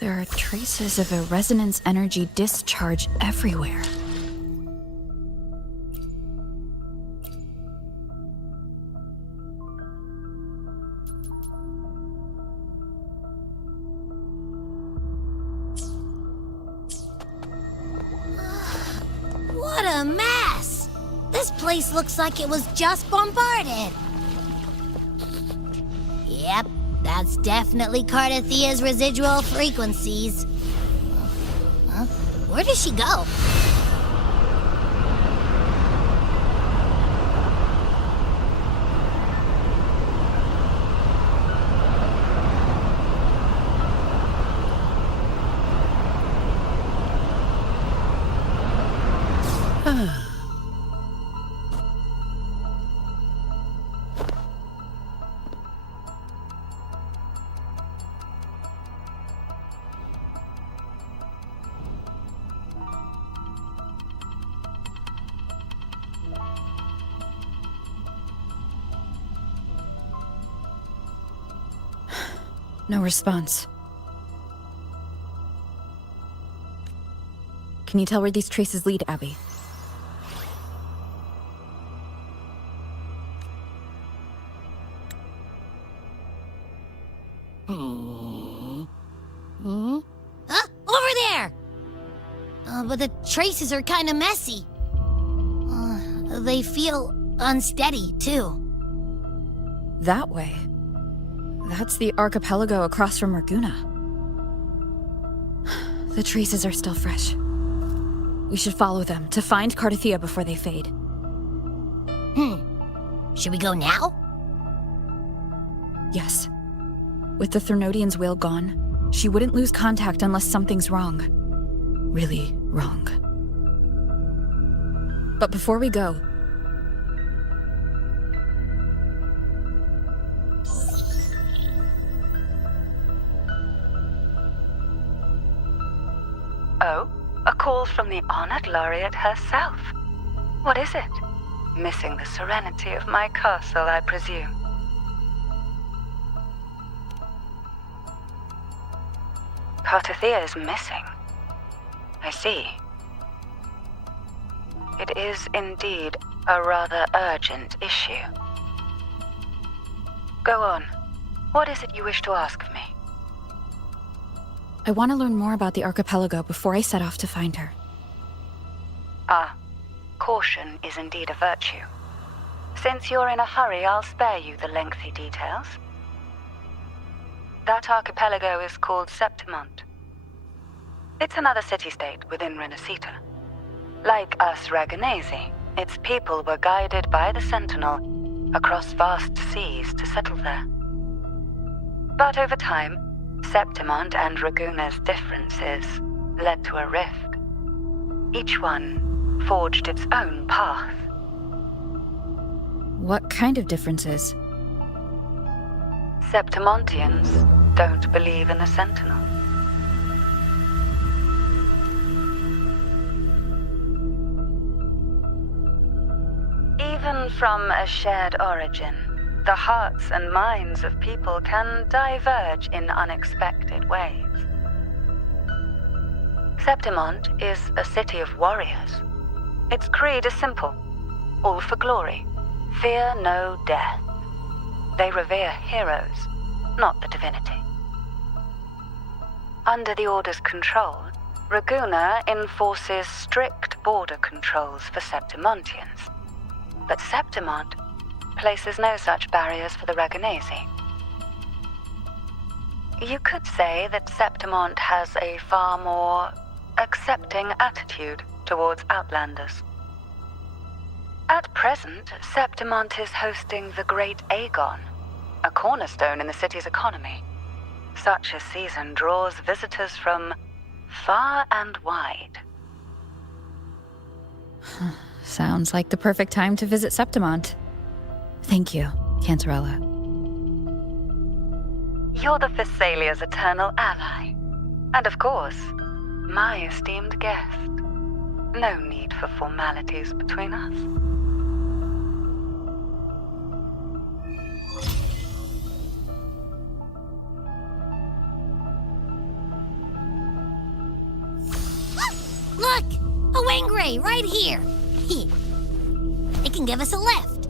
There are traces of a resonance energy discharge everywhere. What a mess! This place looks like it was just bombarded. Yep, that's definitely Cardathia's residual frequencies. Huh? Where does she go? No response. Can you tell where these traces lead, Abby? Huh? Over there! But the traces are kind of messy. They feel unsteady, too. That way. That's the archipelago across from Raguna. The traces are still fresh. We should follow them to find Cardathia before they fade. Should we go now? Yes. With the Thernodian's will gone, she wouldn't lose contact unless something's wrong. Really wrong. But before we go... Oh, a call from the honored laureate herself. What is it? Missing the serenity of my castle, I presume. Cardathia is missing. I see. It is indeed a rather urgent issue. Go on. What is it you wish to ask of me? I want to learn more about the archipelago before I set off to find her. Caution is indeed a virtue. Since you're in a hurry, I'll spare you the lengthy details. That archipelago is called Septimont. It's another city-state within Renacita. Like us Raganesi, its people were guided by the Sentinel across vast seas to settle there. But over time, Septimont and Raguna's differences led to a rift. Each one forged its own path. What kind of differences? Septimontians don't believe in a Sentinel. Even from a shared origin, the hearts and minds of people can diverge in unexpected ways. Septimont is a city of warriors. Its creed is simple: all for glory, fear no death. They revere heroes, not the divinity. Under the Order's control, Raguna enforces strict border controls for Septimontians. But Septimont places no such barriers for the Raganesi. You could say that Septimont has a far more accepting attitude towards outlanders. At present, Septimont is hosting the Great Aegon, a cornerstone in the city's economy. Such a season draws visitors from far and wide. Sounds like the perfect time to visit Septimont. Thank you, Cantarella. You're the Thessalia's eternal ally. And of course, my esteemed guest. No need for formalities between us. Wengray, right here. It can give us a lift.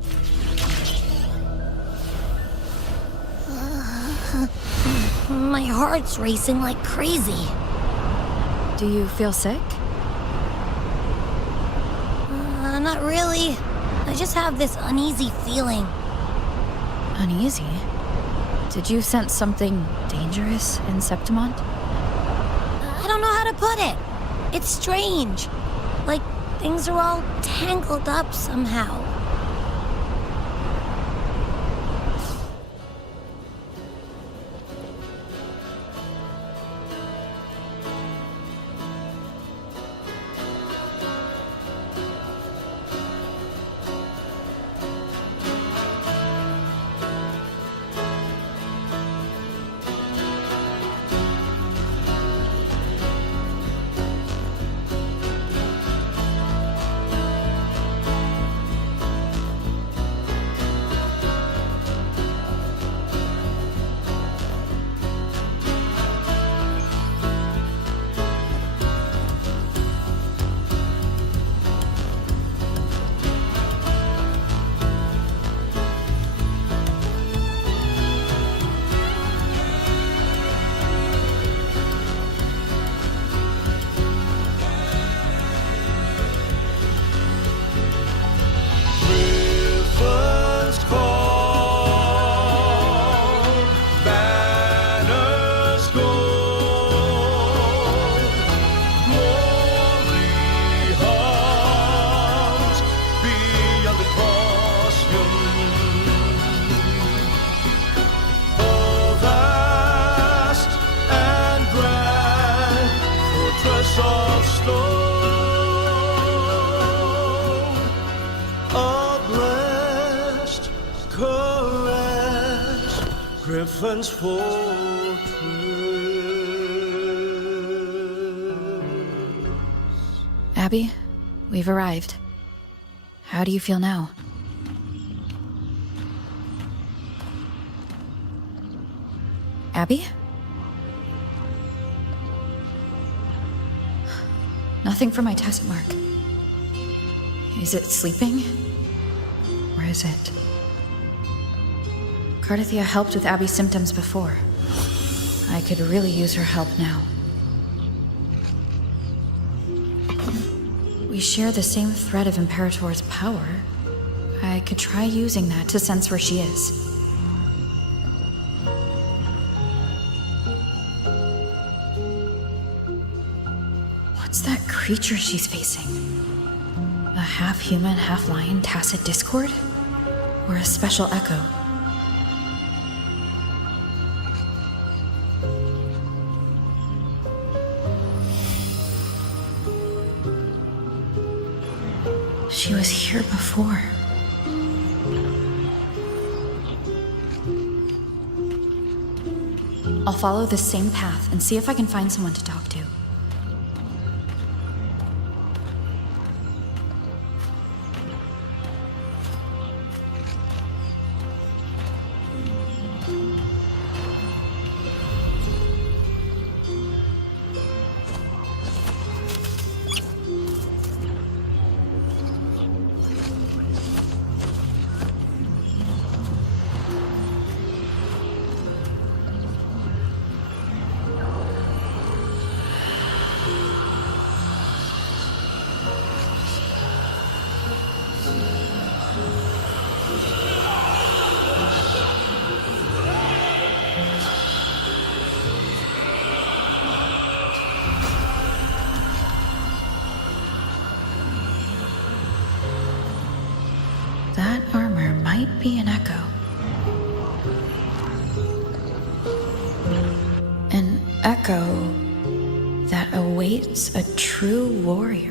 My heart's racing like crazy. Do you feel sick? Not really. I just have this uneasy feeling. Uneasy? Did you sense something dangerous in Septimont? I don't know how to put it. It's strange. Like things are all tangled up somehow. Griffin's fortress. Abby, we've arrived. How do you feel now? Abby? Nothing from my test mark. Is it sleeping? Or is it? Cardithia helped with Abby's symptoms before. I could really use her help now. We share the same thread of Imperator's power. I could try using that to sense where she is. What's that creature she's facing? A half-human, half-lion tacit discord? Or a special echo? She was here before. I'll follow this same path and see if I can find someone to talk to. That armor might be an echo. An echo that awaits a true warrior.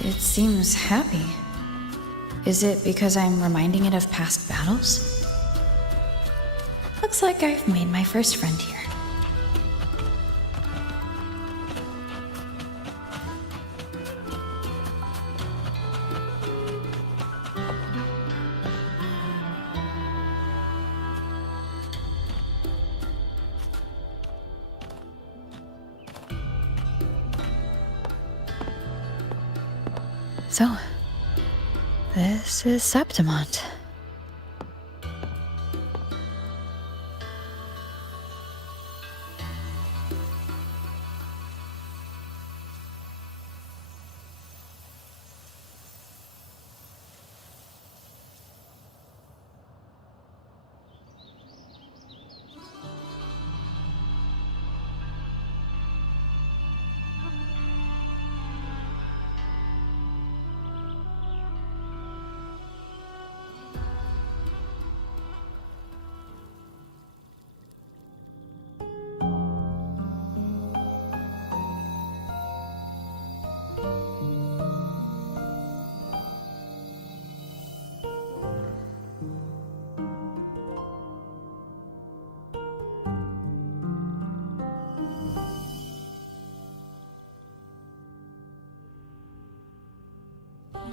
It seems happy. Is it because I'm reminding it of past battles? Looks like I've made my first friend here. So, this is Septimont.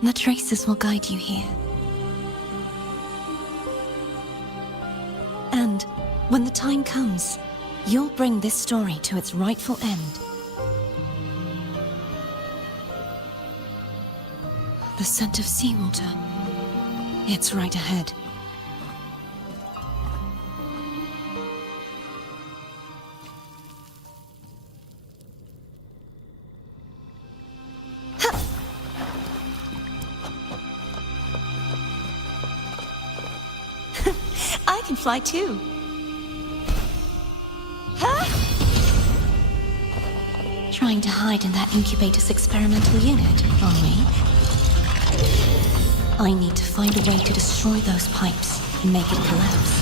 The traces will guide you here. And when the time comes, you'll bring this story to its rightful end. The scent of seawater. It's right ahead. I can fly too. Trying to hide in that incubator's experimental unit, are we? I need to find a way to destroy those pipes and make it collapse.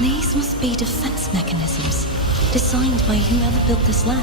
These must be defense mechanisms, designed by whoever built this lab.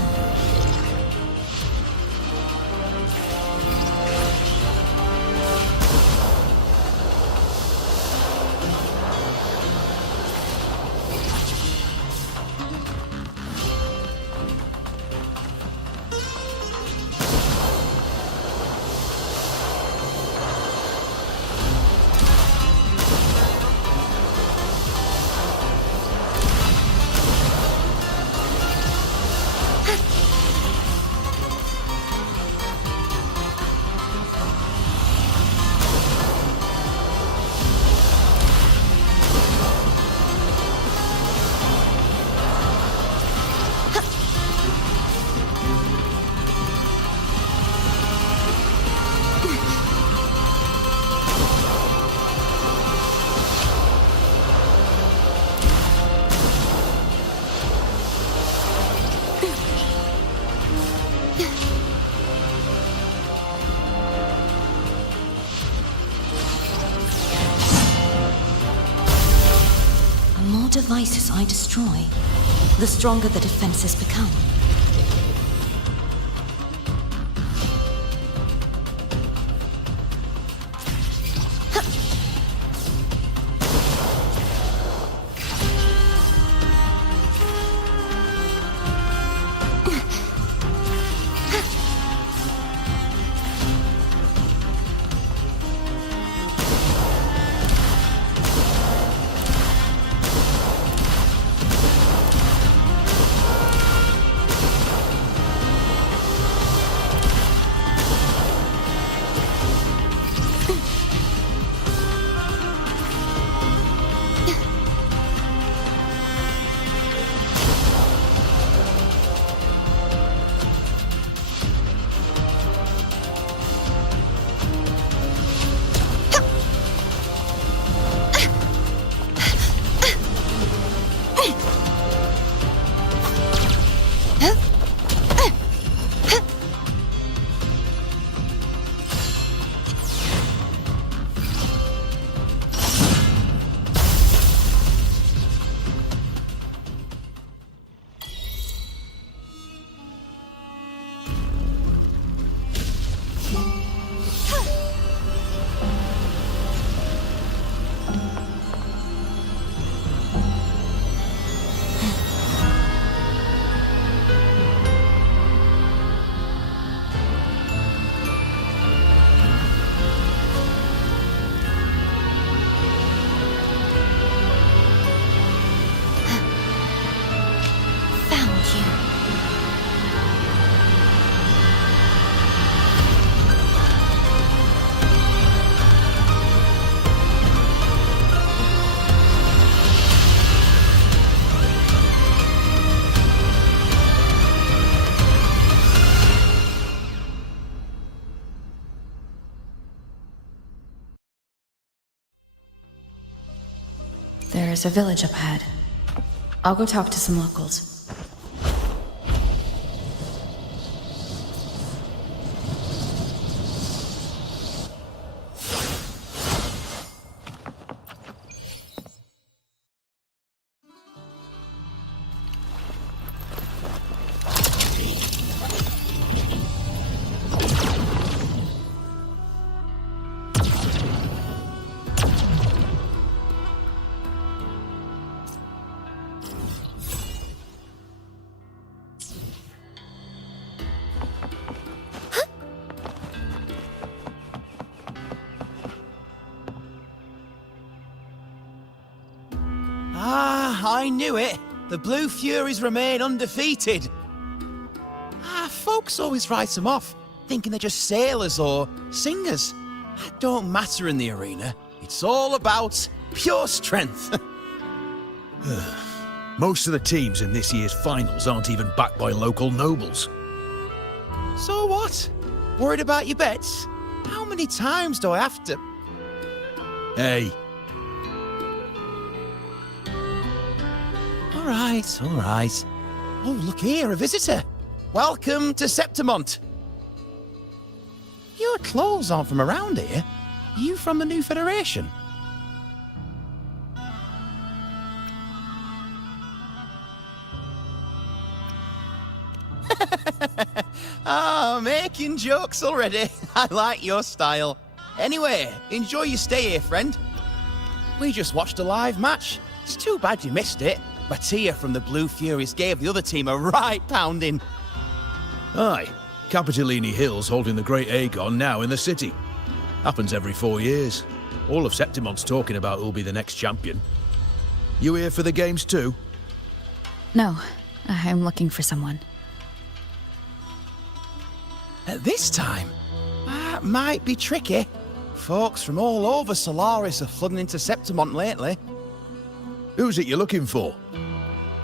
The more devices I destroy, the stronger the defenses become. There's a village up ahead. I'll go talk to some locals. I knew it. The Blue Furies remain undefeated. Folks always write them off, thinking they're just sailors or singers. That don't matter in the arena. It's all about pure strength. Most of the teams in this year's finals aren't even backed by local nobles. So what? Worried about your bets? How many times do I have to... Hey, All right. Oh, look here, a visitor. Welcome to Septimont. Your clothes aren't from around here. Are you from the New Federation? Making jokes already. I like your style. Anyway, enjoy your stay here, friend. We just watched a live match. It's too bad you missed it. Mattia from the Blue Furies gave the other team a right pounding. aye. Capitolini Hill's holding the Great Aegon now in the city. Happens every 4 years. All of Septimont's talking about who'll be the next champion. You here for the games too? No, I'm looking for someone. At this time, that might be tricky. Folks from all over Solaris are flooding into Septimont lately. Who's it you're looking for?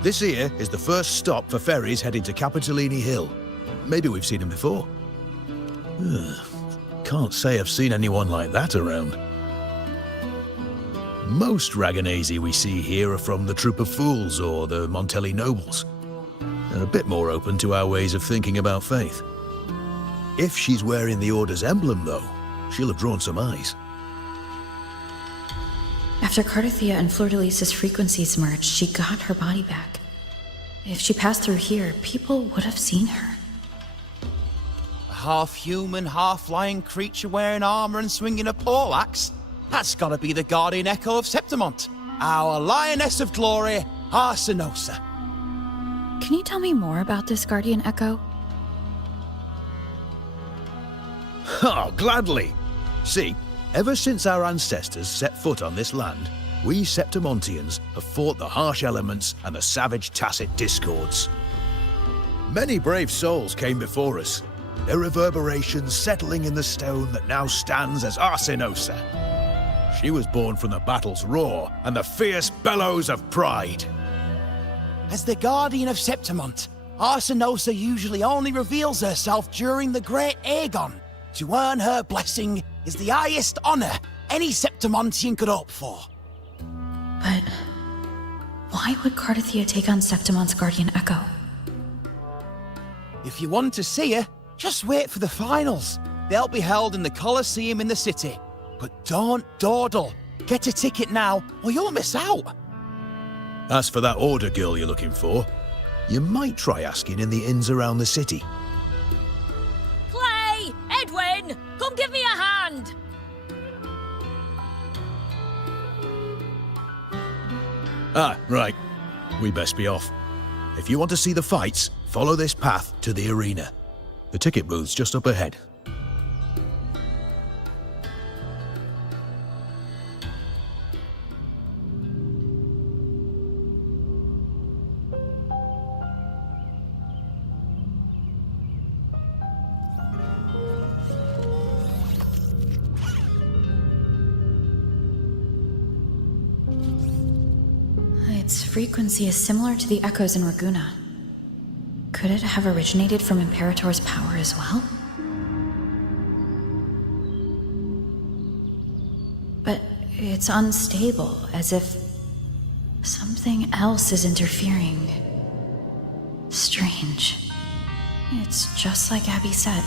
This here is the first stop for ferries heading to Capitolini Hill. Maybe we've seen him before. Can't say I've seen anyone like that around. Most Raganesi we see here are from the Troop of Fools or the Montelli Nobles. They're a bit more open to our ways of thinking about faith. If she's wearing the Order's emblem, though, she'll have drawn some eyes. After Cardathia and Fleur-de-Lis's frequencies merged, she got her body back. If she passed through here, people would have seen her. A half-human, half-lion creature wearing armor and swinging a poleaxe? That's gotta be the Guardian Echo of Septimont. Our Lioness of Glory, Arsinosa. Can you tell me more about this Guardian Echo? Oh, gladly! See, ever since our ancestors set foot on this land, we Septimontians have fought the harsh elements and the savage tacit discords. Many brave souls came before us, their reverberations settling in the stone that now stands as Arsinosa. She was born from the battle's roar and the fierce bellows of pride. As the Guardian of Septimont, Arsinosa usually only reveals herself during the Great Aegon. To earn her blessing is the highest honor any Septimontian could hope for. But why would Cardathia take on Septimont's Guardian Echo? If you want to see her, just wait for the finals. They'll be held in the Colosseum in the city. But don't dawdle. Get a ticket now, or you'll miss out. As for that Order girl you're looking for, you might try asking in the inns around the city. Clay! Edwin! Come give me a hand! Ah, right. We best be off. If you want to see the fights, follow this path to the arena. The ticket booth's just up ahead. Its frequency is similar to the echoes in Raguna. Could it have originated from Imperator's power as well? But it's unstable, as if Something else is interfering. Strange. It's just like Abby said.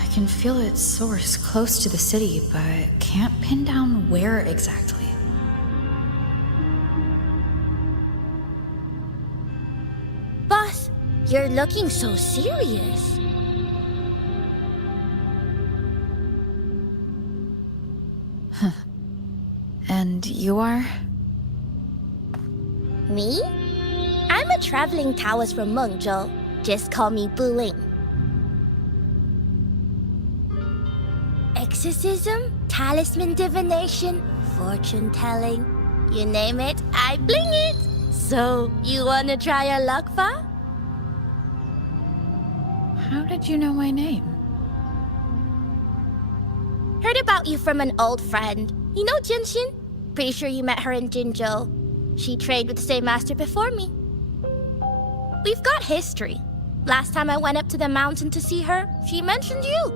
I can feel its source close to the city, but can't pin down where exactly. Boss, you're looking so serious. And you are? Me? I'm a traveling Taoist from Mengzhou. Just call me Buling. Exorcism, talisman divination, fortune telling. You name it, I bling it. So, you wanna try your luck, Fa? How did you know my name? Heard about you from an old friend. You know Jinshin? Pretty sure you met her in Jinzhou. She trained with the same master before me. We've got history. Last time I went up to the mountain to see her, she mentioned you.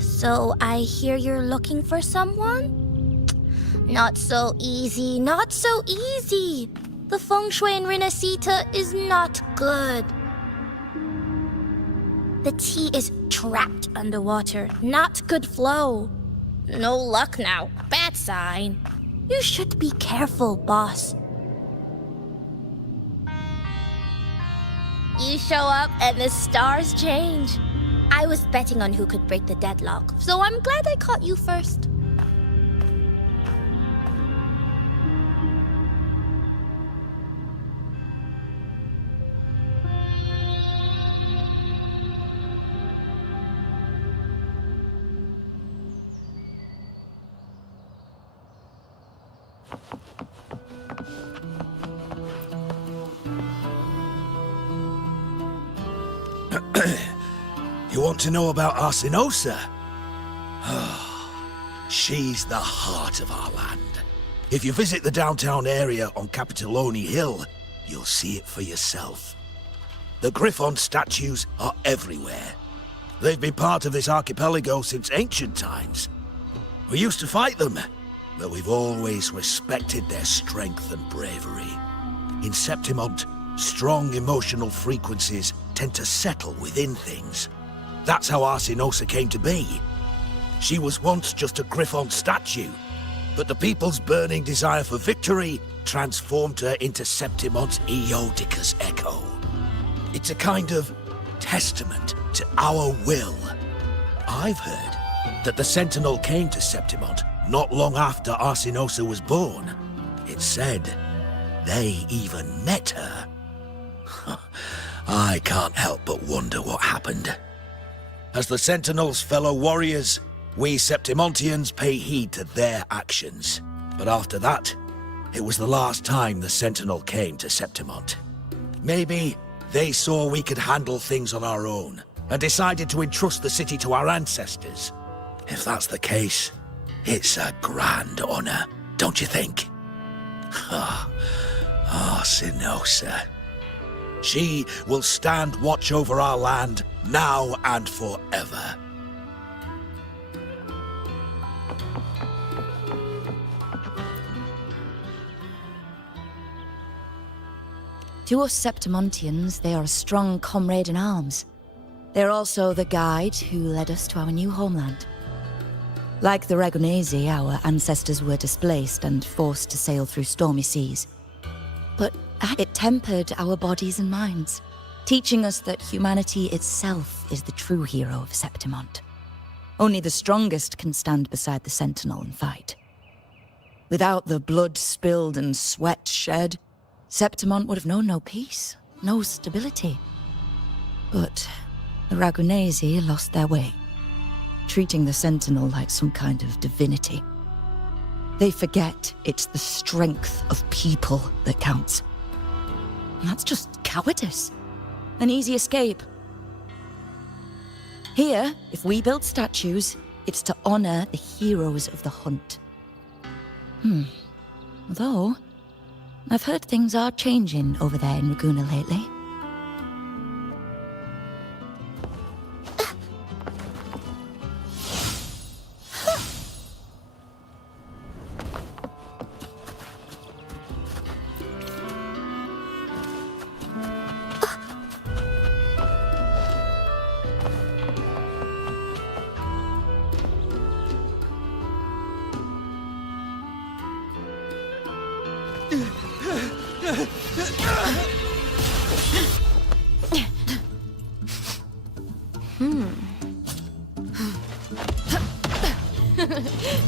So I hear you're looking for someone? Not so easy, not so easy. The feng shui in Renacita is not good. The tea is trapped underwater, not good flow. No luck now, bad sign. You should be careful, boss. You show up and the stars change. I was betting on who could break the deadlock, so I'm glad I caught you first. You want to know about Arsinosa? She's the heart of our land. If you visit the downtown area on Capitolone Hill, you'll see it for yourself. The Griffon statues are everywhere. They've been part of this archipelago since ancient times. We used to fight them, but we've always respected their strength and bravery. In Septimont, strong emotional frequencies tend to settle within things. That's how Arsinosa came to be. She was once just a Griffon statue, but the people's burning desire for victory transformed her into Septimont's Eodica's echo. It's a kind of testament to our will. I've heard that the Sentinel came to Septimont not long after Arsinosa was born. It's said they even met her. I can't help but wonder what happened. As the Sentinel's fellow warriors, we Septimontians pay heed to their actions. But after that, it was the last time the Sentinel came to Septimont. Maybe they saw we could handle things on our own, and decided to entrust the city to our ancestors. If that's the case, it's a grand honor, don't you think? Arsinosa. She will stand watch over our land now and forever. To us Septimontians, they are a strong comrade in arms. They're also the guide who led us to our new homeland. Like the Ragonese, our ancestors were displaced and forced to sail through stormy seas. But it tempered our bodies and minds, teaching us that humanity itself is the true hero of Septimont. Only the strongest can stand beside the Sentinel and fight. Without the blood spilled and sweat shed, Septimont would have known no peace, no stability. But the Ragonese lost their way, treating the Sentinel like some kind of divinity. They forget it's the strength of people that counts. And that's just cowardice. An easy escape. Here, if we build statues, it's to honor the heroes of the hunt. Although, I've heard things are changing over there in Raguna lately.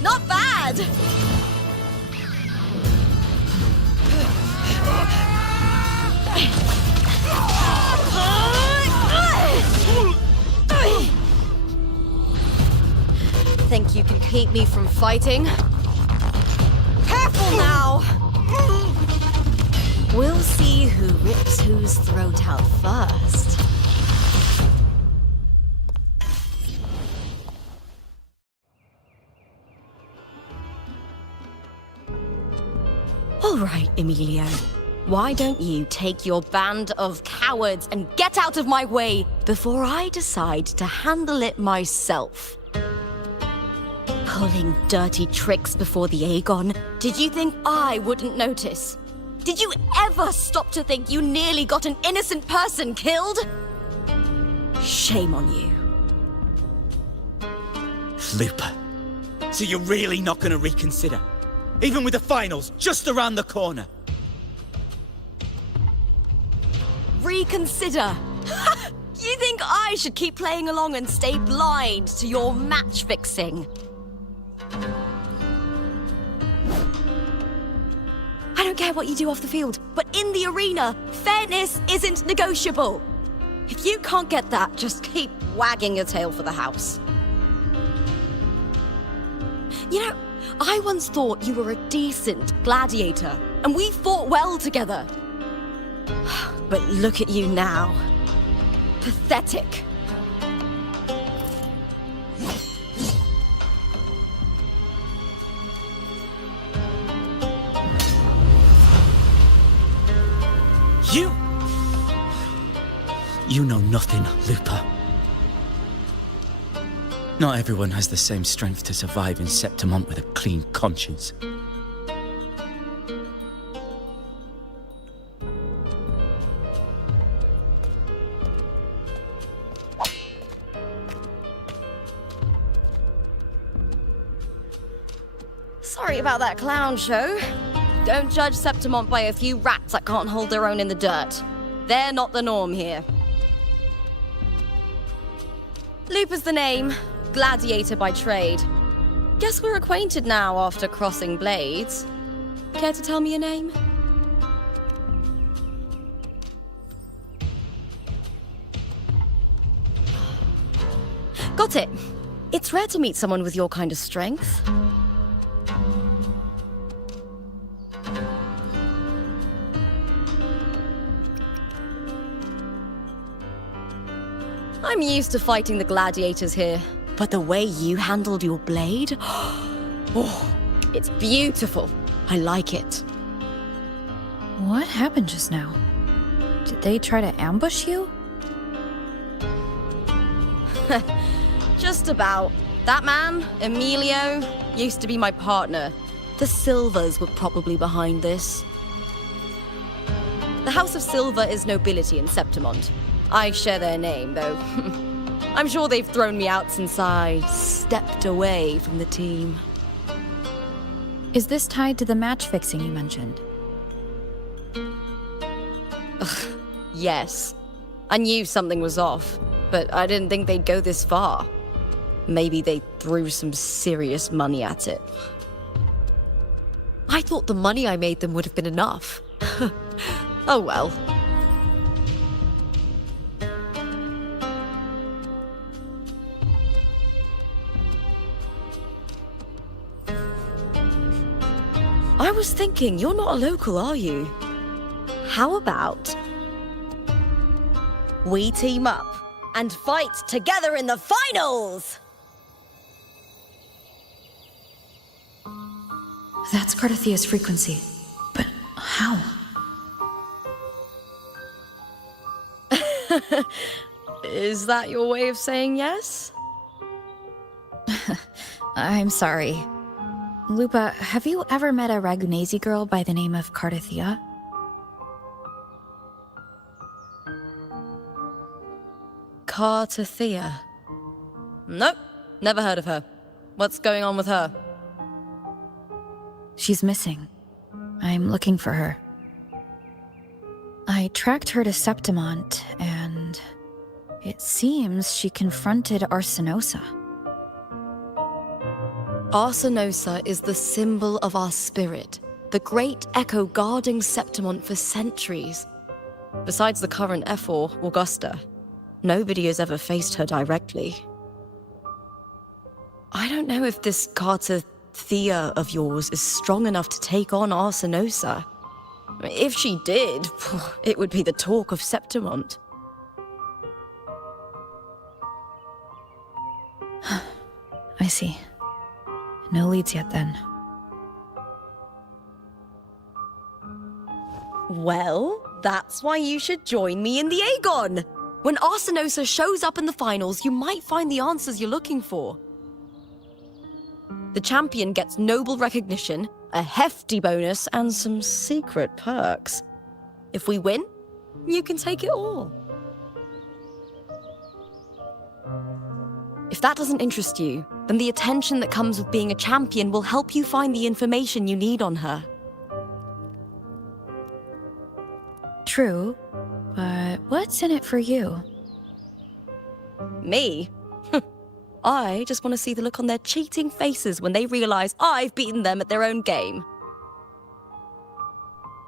Not bad! Think you can keep me from fighting? Careful now! We'll see who rips whose throat out first. All right, Emilio. Why don't you take your band of cowards and get out of my way before I decide to handle it myself? Pulling dirty tricks before the Aegon. Did you think I wouldn't notice? Did you ever stop to think you nearly got an innocent person killed? Shame on you. Lupa. So you're really not gonna reconsider? Even with the finals just around the corner? Reconsider? You think I should keep playing along and stay blind to your match fixing? I don't care what you do off the field, but in the arena, fairness isn't negotiable. If you can't get that, just keep wagging your tail for the house. You know, I once thought you were a decent gladiator, and we fought well together. But look at you now. Pathetic. You know nothing, Lupa. Not everyone has the same strength to survive in Septimont with a clean conscience. Sorry about that clown show. Don't judge Septimont by a few rats that can't hold their own in the dirt. They're not the norm here. Lupa's the name. Gladiator by trade. Guess we're acquainted now after crossing blades. Care to tell me your name? Got it. It's rare to meet someone with your kind of strength. I'm used to fighting the gladiators here, but the way you handled your blade, oh, it's beautiful. I like it. What happened just now? Did they try to ambush you? Just about. That man, Emilio, used to be my partner. The Silvers were probably behind this. The House of Silver is nobility in Septimont. I share their name, though. I'm sure they've thrown me out since I stepped away from the team. Is this tied to the match fixing you mentioned? Yes. I knew something was off, but I didn't think they'd go this far. Maybe they threw some serious money at it. I thought the money I made them would have been enough. Oh well. I was thinking, you're not a local, are you? How about we team up and fight together in the finals? That's Cardathia's frequency. But how? Is that your way of saying yes? I'm sorry. Lupa, have you ever met a Ragunesi girl by the name of Cardathia? Cardathia? Nope, never heard of her. What's going on with her? She's missing. I'm looking for her. I tracked her to Septimont, and it seems she confronted Arsinosa. Arsinosa is the symbol of our spirit, the great echo guarding Septimont for centuries. Besides the current Ephor, Augusta, nobody has ever faced her directly. I don't know if this Carter Thea of yours is strong enough to take on Arsinosa. If she did, it would be the talk of Septimont. I see. No leads yet, then. Well, that's why you should join me in the Aegon! When Arsinosa shows up in the finals, you might find the answers you're looking for. The champion gets noble recognition, a hefty bonus, and some secret perks. If we win, you can take it all. If that doesn't interest you, then the attention that comes with being a champion will help you find the information you need on her. True, but what's in it for you? Me? I just want to see the look on their cheating faces when they realize I've beaten them at their own game.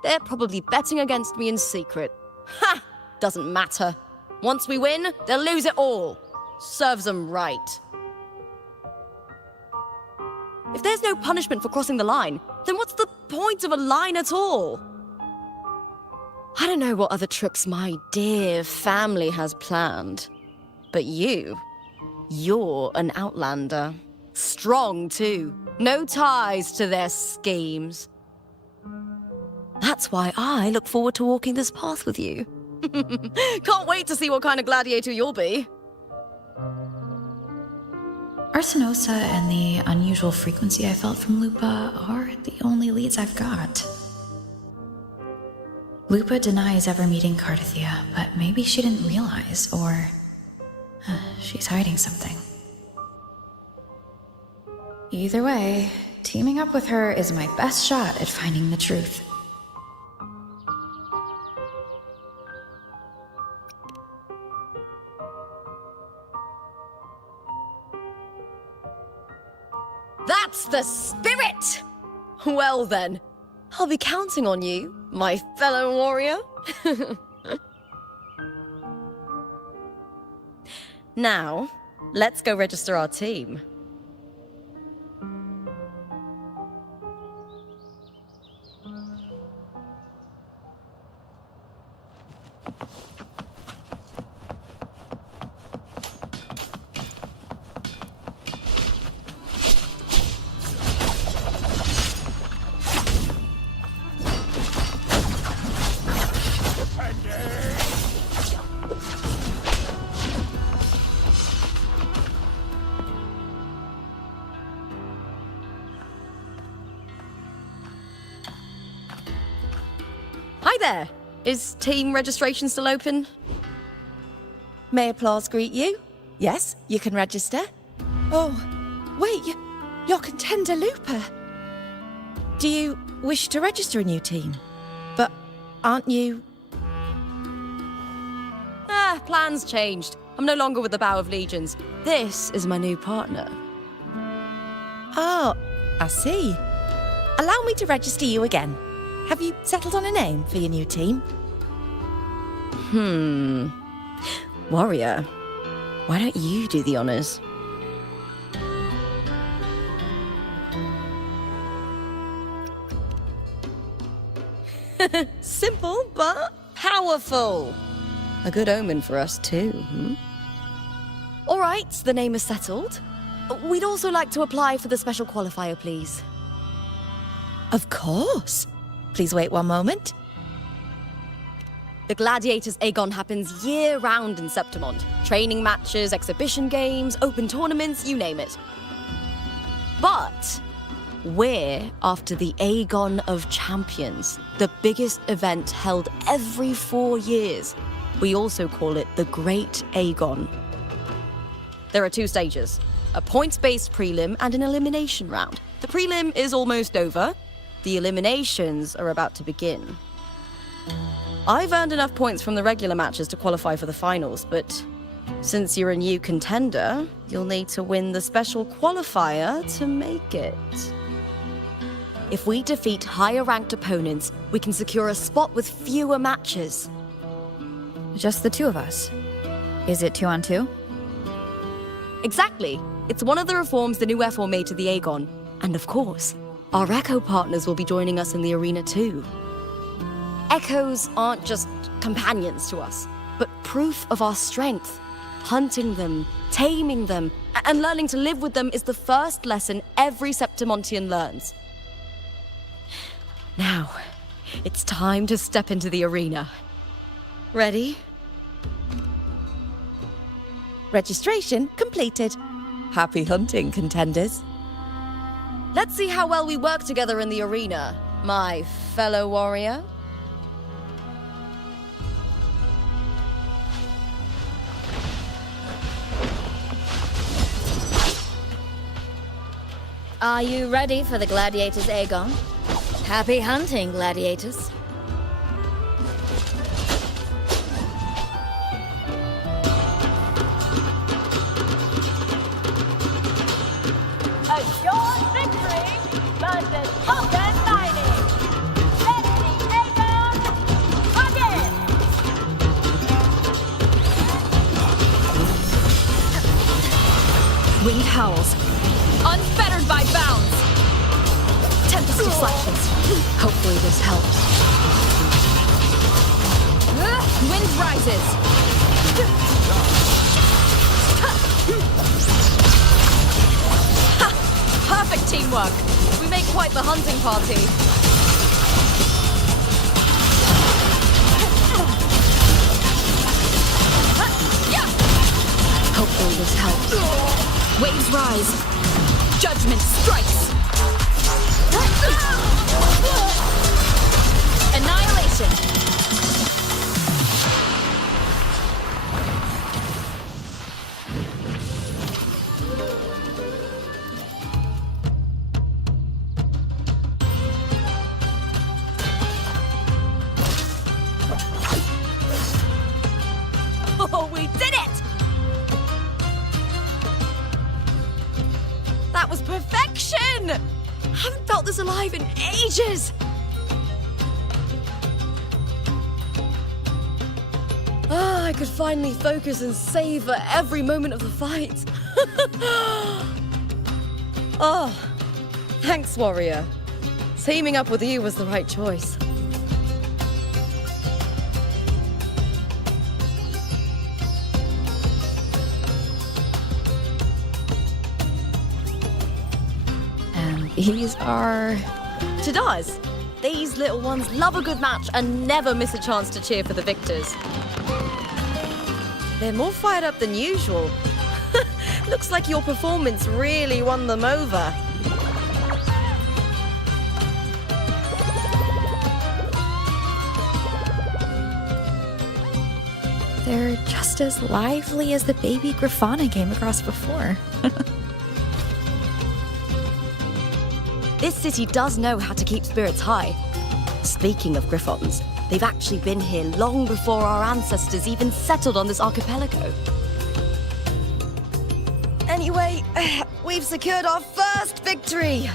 They're probably betting against me in secret. Ha! Doesn't matter. Once we win, they'll lose it all. Serves them right. If there's no punishment for crossing the line, then what's the point of a line at all? I don't know what other tricks my dear family has planned, but you're an outlander. Strong, too. No ties to their schemes. That's why I look forward to walking this path with you. Can't wait to see what kind of gladiator you'll be. Arsinosa and the unusual frequency I felt from Lupa are the only leads I've got. Lupa denies ever meeting Cardathea, but maybe she didn't realize, or she's hiding something. Either way, teaming up with her is my best shot at finding the truth. That's the spirit! Well then, I'll be counting on you, my fellow warrior. Now, let's go register our team. Hi there! Is team registration still open? May applause greet you? Yes, you can register. Oh, wait, you're Contender Lupa. Do you wish to register a new team? But aren't you... Plans changed. I'm no longer with the Bow of Legions. This is my new partner. Oh, I see. Allow me to register you again. Have you settled on a name for your new team? Warrior, why don't you do the honors? Simple, but powerful. A good omen for us too, All right, the name is settled. We'd also like to apply for the special qualifier, please. Of course. Please wait one moment. The Gladiators Aegon happens year-round in Septimont. Training matches, exhibition games, open tournaments, you name it. But we're after the Aegon of Champions, the biggest event held every 4 years. We also call it the Great Aegon. There are 2 stages, a points-based prelim and an elimination round. The prelim is almost over. The eliminations are about to begin. I've earned enough points from the regular matches to qualify for the finals, but since you're a new contender, you'll need to win the special qualifier to make it. If we defeat higher-ranked opponents, we can secure a spot with fewer matches. Just the two of us. Is it 2-on-2? Exactly. It's one of the reforms the new FO made to the Aegon. And of course, our Echo partners will be joining us in the arena too. Echoes aren't just companions to us, but proof of our strength. Hunting them, taming them, and learning to live with them is the first lesson every Septimontian learns. Now, it's time to step into the arena. Ready? Registration completed. Happy hunting, contenders. Let's see how well we work together in the arena, my fellow warrior. Are you ready for the gladiators, Aegon? Happy hunting, gladiators. Assured victory versus Hogan Mining. Let's see Aegon again. Winged howls. Unfettered by bounds. Tempest deflections. Hopefully this helps. Wind rises. Perfect teamwork. We make quite the hunting party. Hopefully this helps. Waves rise. Judgment strikes. Annihilation. Oh, we did it! That was perfection! Haven't felt this alive in ages! Ah, I could finally focus and savor every moment of the fight. Oh, thanks, warrior. Teaming up with you was the right choice. These are Tadars. These little ones love a good match and never miss a chance to cheer for the victors. They're more fired up than usual. Looks like your performance really won them over. They're just as lively as the baby Grafana came across before. This city does know how to keep spirits high. Speaking of Griffons, they've actually been here long before our ancestors even settled on this archipelago. Anyway, we've secured our first victory.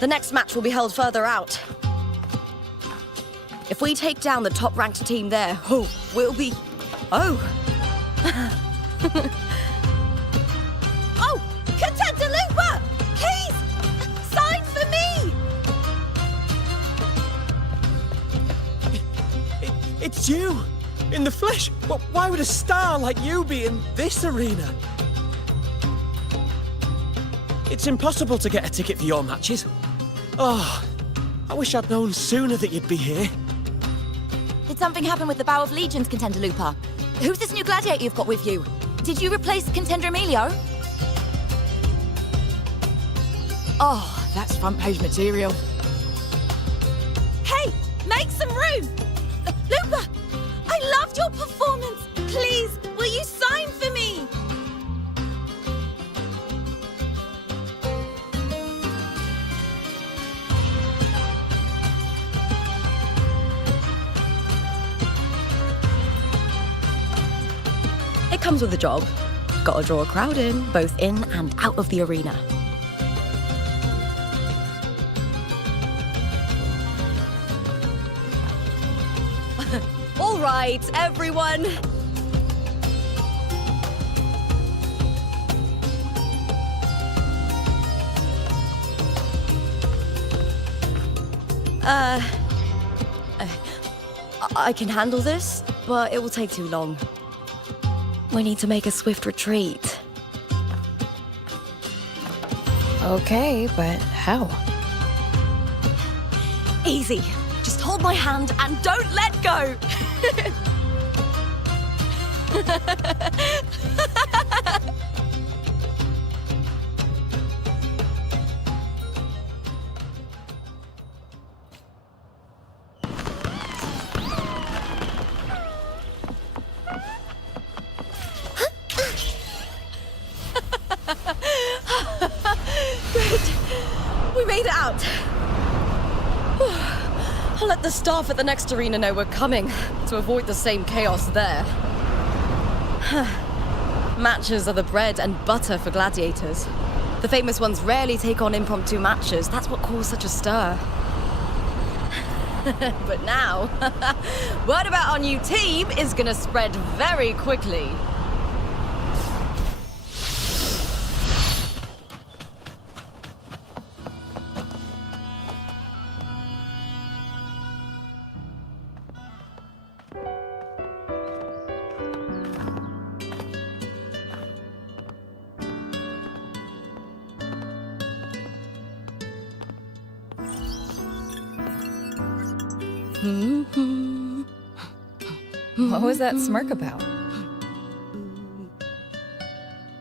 The next match will be held further out. If we take down the top-ranked team there, we'll be... Oh! Oh! Contender Looper! Please! Sign for me! It's you! In the flesh! Why would a star like you be in this arena? It's impossible to get a ticket for your matches. Oh, I wish I'd known sooner that you'd be here. Did something happen with the Bow of Legions, Contender Looper? Who's this new gladiator you've got with you? Did you replace Contender Emilio? Oh, that's front page material. Hey, make some room! Looper, I loved your performance. Please, will you sign for me? it comes with the job. Gotta draw a crowd in, both in and out of the arena. All right, everyone. I can handle this, but it will take too long. We need to make a swift retreat. Okay, but how? Easy. Just hold my hand and don't let go. We made it out. I'll let the staff at the next arena know we're coming to avoid the same chaos there. Matches are the bread and butter for gladiators. The famous ones rarely take on impromptu matches. That's what caused such a stir. But now, word about our new team is gonna spread very quickly. What was that smirk about?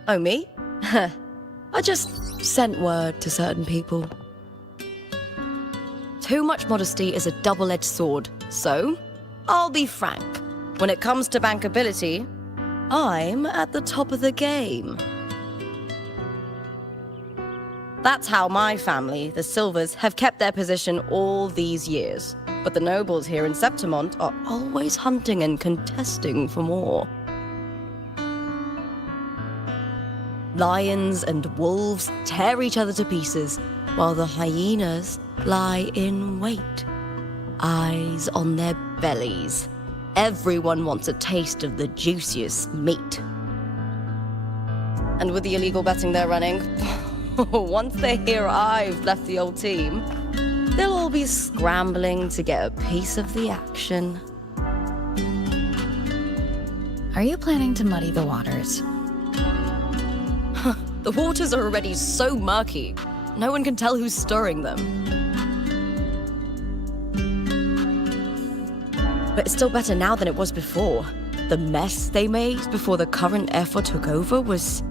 Oh, me? I just sent word to certain people. Too much modesty is a double-edged sword, so I'll be frank. When it comes to bankability, I'm at the top of the game. That's how my family, the Silvers, have kept their position all these years. But the nobles here in Septimont are always hunting and contesting for more. Lions and wolves tear each other to pieces, while the hyenas lie in wait, eyes on their bellies. Everyone wants a taste of the juiciest meat. And with the illegal betting they're running, once they hear I've left the old team, they'll all be scrambling to get a piece of the action. Are you planning to muddy the waters? The waters are already so murky, no one can tell who's stirring them. But it's still better now than it was before. The mess they made before the current effort took over was...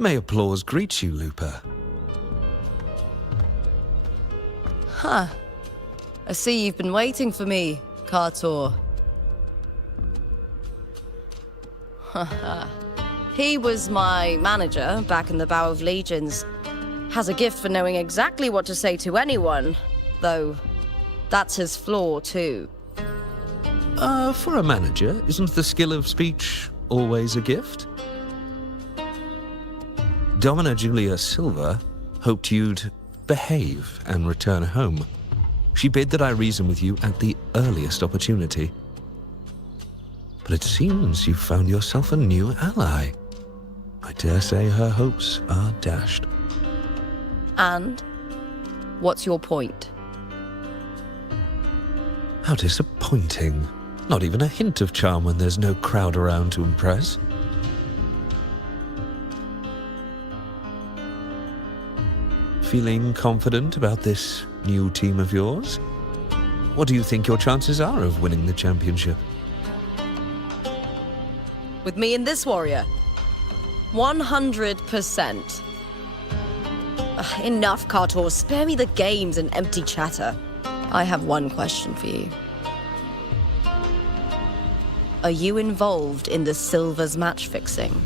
May applause greet you, Lupa. Huh. I see you've been waiting for me, Kartor. He was my manager back in the Bow of Legions. Has a gift for knowing exactly what to say to anyone, though that's his flaw too. For a manager, isn't the skill of speech always a gift? Domina Julia Silva hoped you'd behave and return home. She bid that I reason with you at the earliest opportunity. But it seems you've found yourself a new ally. I dare say her hopes are dashed. And? What's your point? How disappointing. Not even a hint of charm when there's no crowd around to impress. Feeling confident about this new team of yours? What do you think your chances are of winning the championship? With me and this warrior? 100%. Enough, Kartor. Spare me the games and empty chatter. I have one question for you. Are you involved in the Silvers match fixing?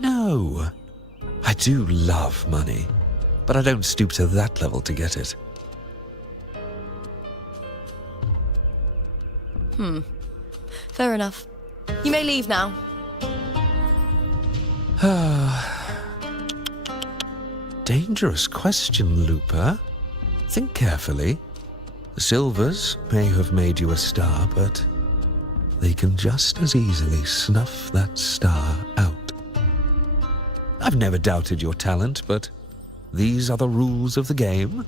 No. I do love money, but I don't stoop to that level to get it. Fair enough. You may leave now. Dangerous question, Looper. Think carefully. The Silvers may have made you a star, but they can just as easily snuff that star out. I've never doubted your talent, but these are the rules of the game.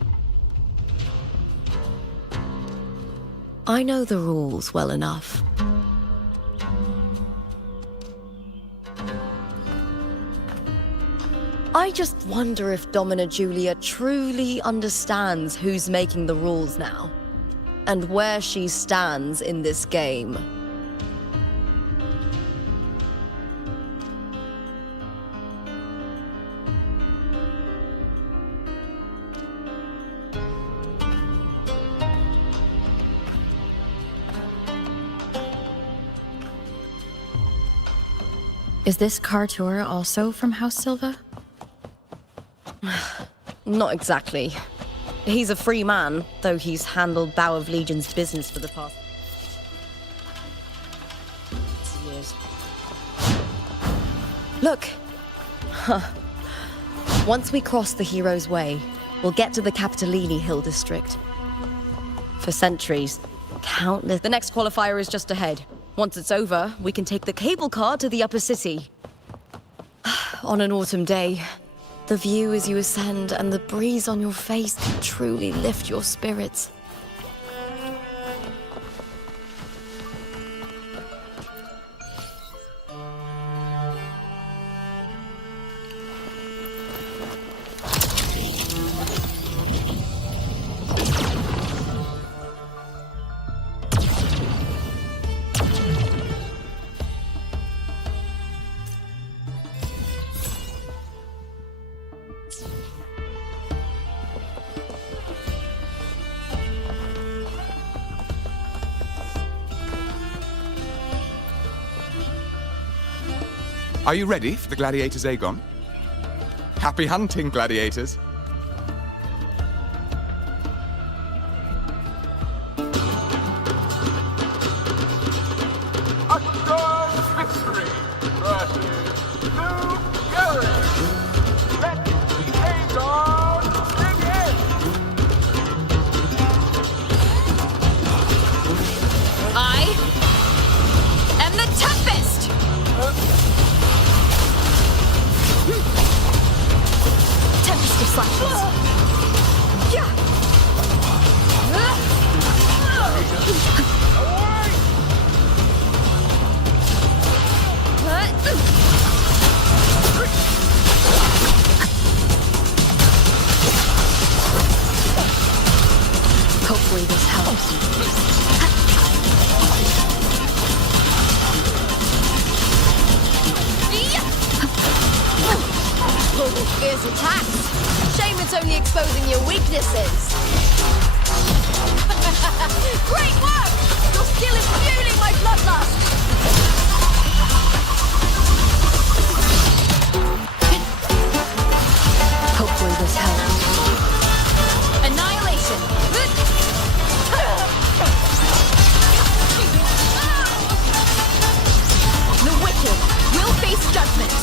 I know the rules well enough. I just wonder if Domina Julia truly understands who's making the rules now, and where she stands in this game. Is this car tour also from House Silva? Not exactly. He's a free man, though he's handled Bow of Legion's business for the past years. Look! Once we cross the Hero's Way, we'll get to the Capitolini Hill district. For centuries, countless... The next qualifier is just ahead. Once it's over, we can take the cable car to the upper city. On an autumn day, the view as you ascend and the breeze on your face can truly lift your spirits. Are you ready for the gladiators, Aegon? Happy hunting, gladiators. Victory versus New Gallery. Let the Aegon begin. I am the toughest! Tempest of Slashes. Hopefully this helps. Global fierce attacks. Shame it's only exposing your weaknesses. Great work! Your skill is fueling my bloodlust. Hopefully this helps. Annihilation! The wicked will face judgment!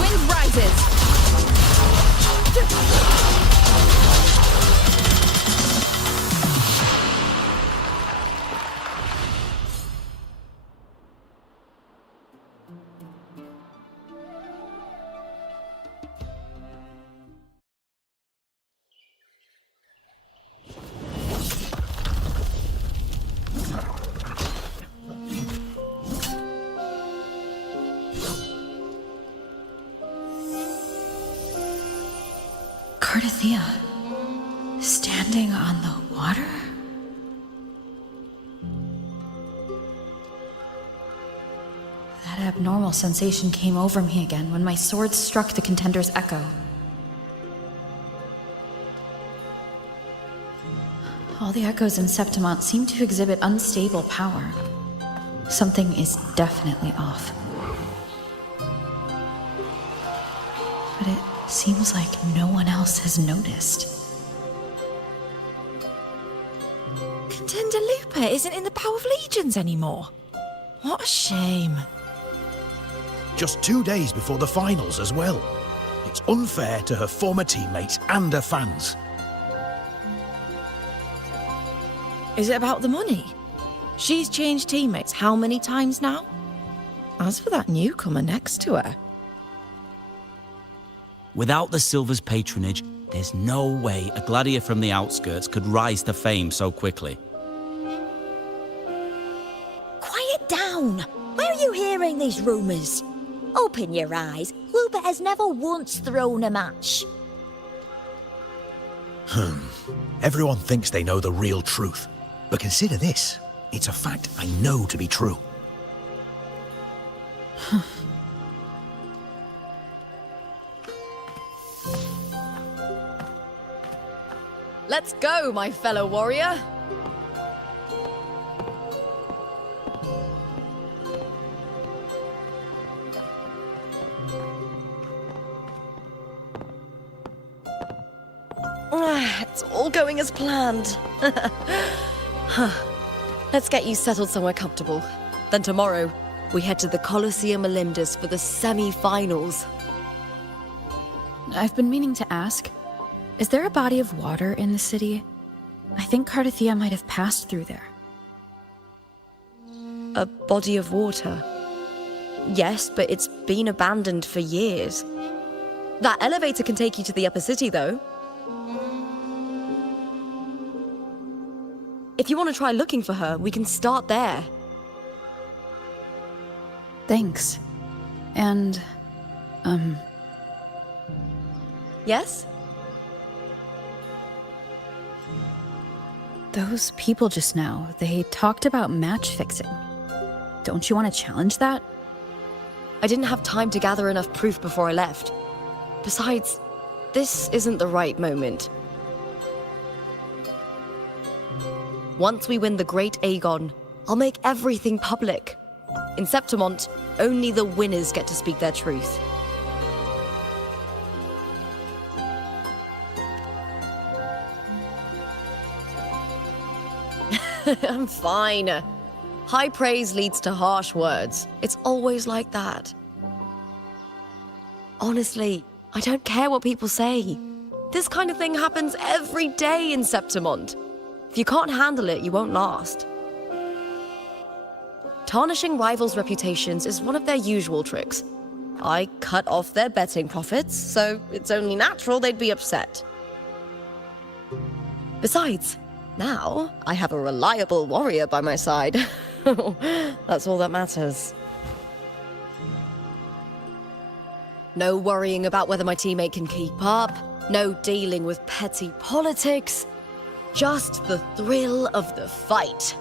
Wind rises! Cardathea, standing on the water? That abnormal sensation came over me again when my sword struck the contender's echo. All the echoes in Septimont seem to exhibit unstable power. Something is definitely off. but it seems like no one else has noticed. Contender Lupa isn't in the Power of Legions anymore. What a shame. Just 2 days before the finals as well. It's unfair to her former teammates and her fans. Is it about the money? She's changed teammates how many times now? As for that newcomer next to her... Without the Silver's patronage, there's no way a gladiator from the outskirts could rise to fame so quickly. Quiet down! Where are you hearing these rumours? Open your eyes. Lupa has never once thrown a match. Everyone thinks they know the real truth. But consider this. It's a fact I know to be true. Let's go, my fellow warrior. It's all going as planned. Let's get you settled somewhere comfortable. Then tomorrow, we head to the Colosseum Olympus for the semi-finals. I've been meaning to ask, is there a body of water in the city? I think Cardathia might have passed through there. A body of water? Yes, but it's been abandoned for years. That elevator can take you to the upper city, though. If you want to try looking for her, we can start there. Thanks. And, Yes? those people just now, they talked about match fixing. Don't you want to challenge that? I didn't have time to gather enough proof before I left. Besides, this isn't the right moment. Once we win the Great Aegon, I'll make everything public. In Septimont, only the winners get to speak their truth. I'm fine. High praise leads to harsh words. It's always like that. Honestly, I don't care what people say. This kind of thing happens every day in Septimont. If you can't handle it, you won't last. Tarnishing rivals' reputations is one of their usual tricks. I cut off their betting profits, so it's only natural they'd be upset. Besides, now I have a reliable warrior by my side. That's all that matters. No worrying about whether my teammate can keep up, no dealing with petty politics. Just the thrill of the fight.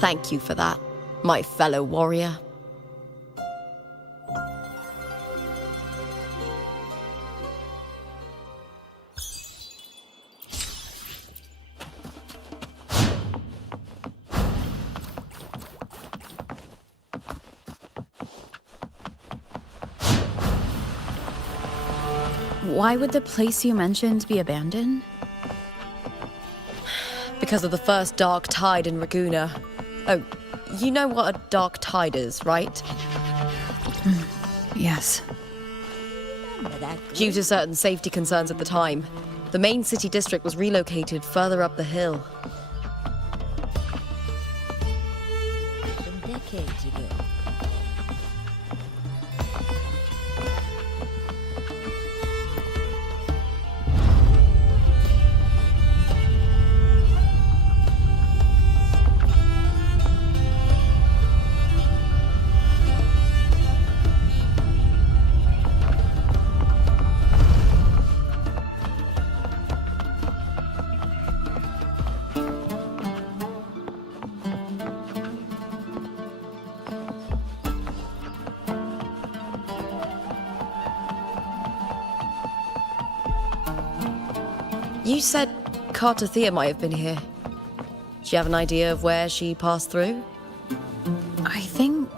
Thank you for that, my fellow warrior. Why would the place you mentioned be abandoned? Because of the first dark tide in Raguna. Oh, you know what a dark tide is, right? Yes. Due to certain safety concerns at the time, the main city district was relocated further up the hill. Some decades ago. You said Cardathia might have been here. Do you have an idea of where she passed through? I think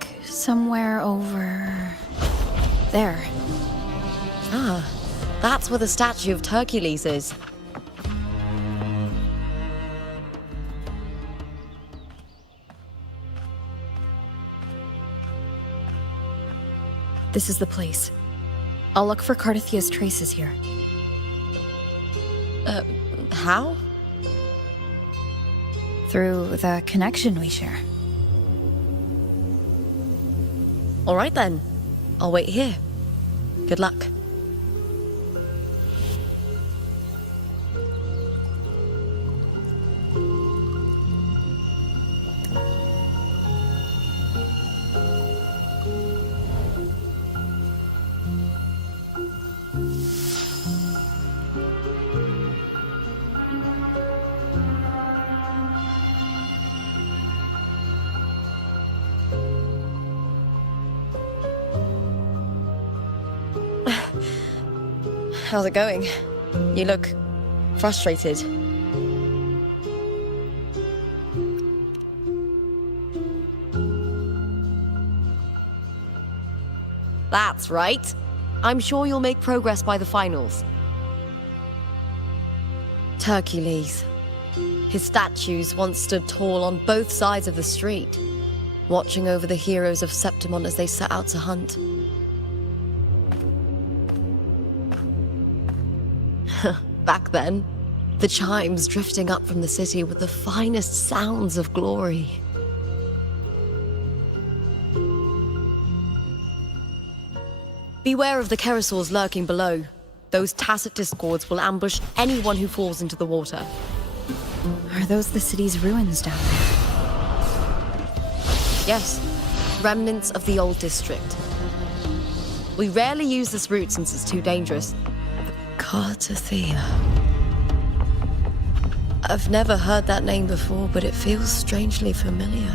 Somewhere over there. Ah, that's where the statue of Hercules is. This is the place. I'll look for Cardathia's traces here. How? Through the connection we share. All right then. I'll wait here. Good luck. How's it going? You look frustrated. That's right. I'm sure you'll make progress by the finals. Hercules. His statues once stood tall on both sides of the street, watching over the heroes of Septimon as they set out to hunt. Back then, the chimes drifting up from the city with the finest sounds of glory. Beware of the Kerosaurs lurking below. Those tacit discords will ambush anyone who falls into the water. Are those the city's ruins down there? Yes, remnants of the old district. We rarely use this route since it's too dangerous. Cardathia. I've never heard that name before, but it feels strangely familiar.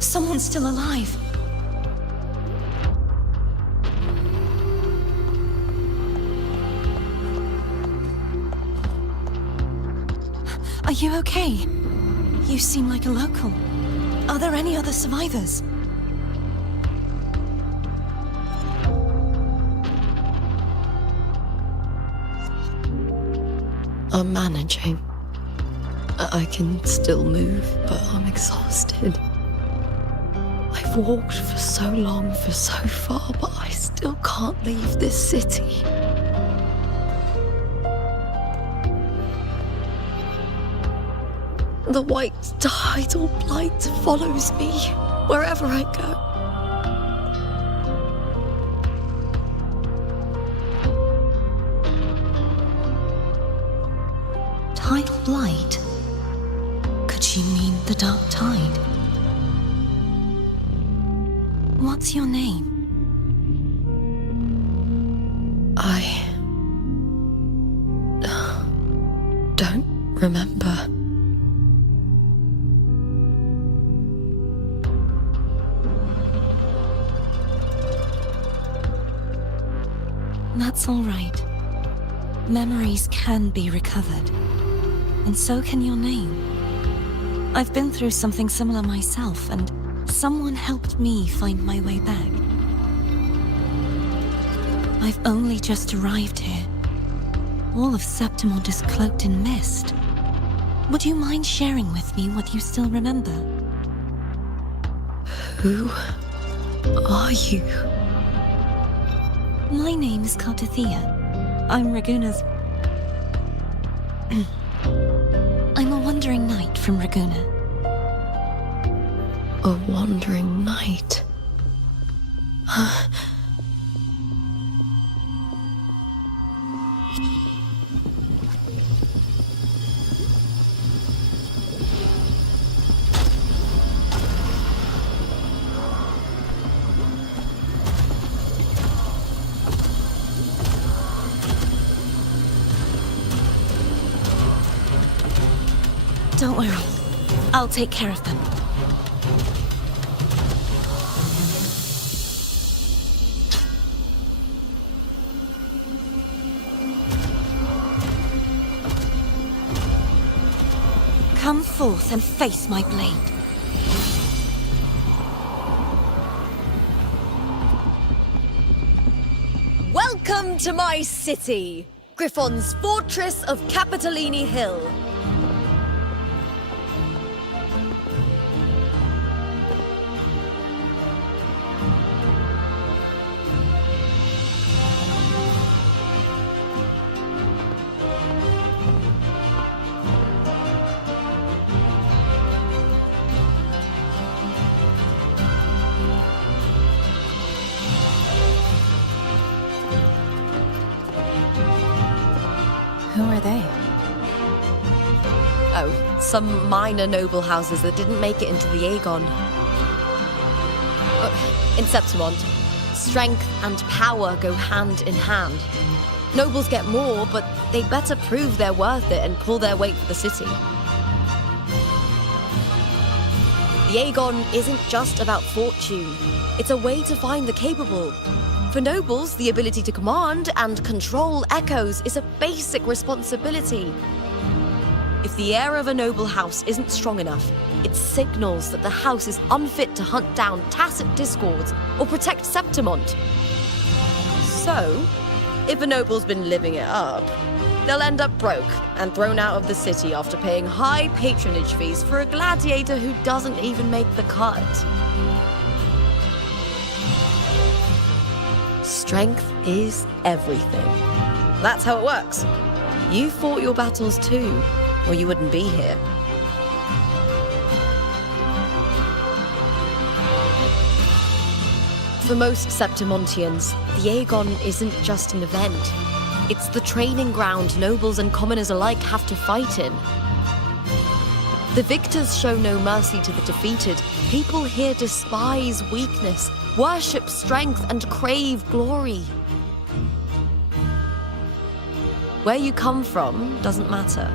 Someone's still alive. Are you okay? You seem like a local. Are there any other survivors? I'm managing. I can still move, but I'm exhausted. I've walked for so long, for so far, but I still can't leave this city. The white tidal blight follows me wherever I go. Tidal blight? Could she mean the dark tide? What's your name? I don't remember. That's all right. Memories can be recovered. And so can your name. I've been through something similar myself, and someone helped me find my way back. I've only just arrived here. All of Septimon is cloaked in mist. Would you mind sharing with me what you still remember? Who are you? My name is Cardathia. I'm Raguna's... I'm a wandering knight. from Raguna? A wandering knight. Don't worry. I'll take care of them. Come forth and face my blade. Welcome to my city, Griffon's fortress of Capitolini Hill. Who are they? Oh, some minor noble houses that didn't make it into the Aegon. In Septimont, strength and power go hand in hand. Nobles get more, but they better prove they're worth it and pull their weight for the city. The Aegon isn't just about fortune. It's a way to find the capable. For nobles, the ability to command and control echoes is a basic responsibility. If the heir of a noble house isn't strong enough, it signals that the house is unfit to hunt down tacit discords or protect Septimont. So, if a noble's been living it up, they'll end up broke and thrown out of the city after paying high patronage fees for a gladiator who doesn't even make the cut. Strength is everything. That's how it works. You fought your battles too, or you wouldn't be here. For most Septimontians, the Aegon isn't just an event. It's the training ground nobles and commoners alike have to fight in. The victors show no mercy to the defeated. People here despise weakness, worship strength, and crave glory. Where you come from doesn't matter.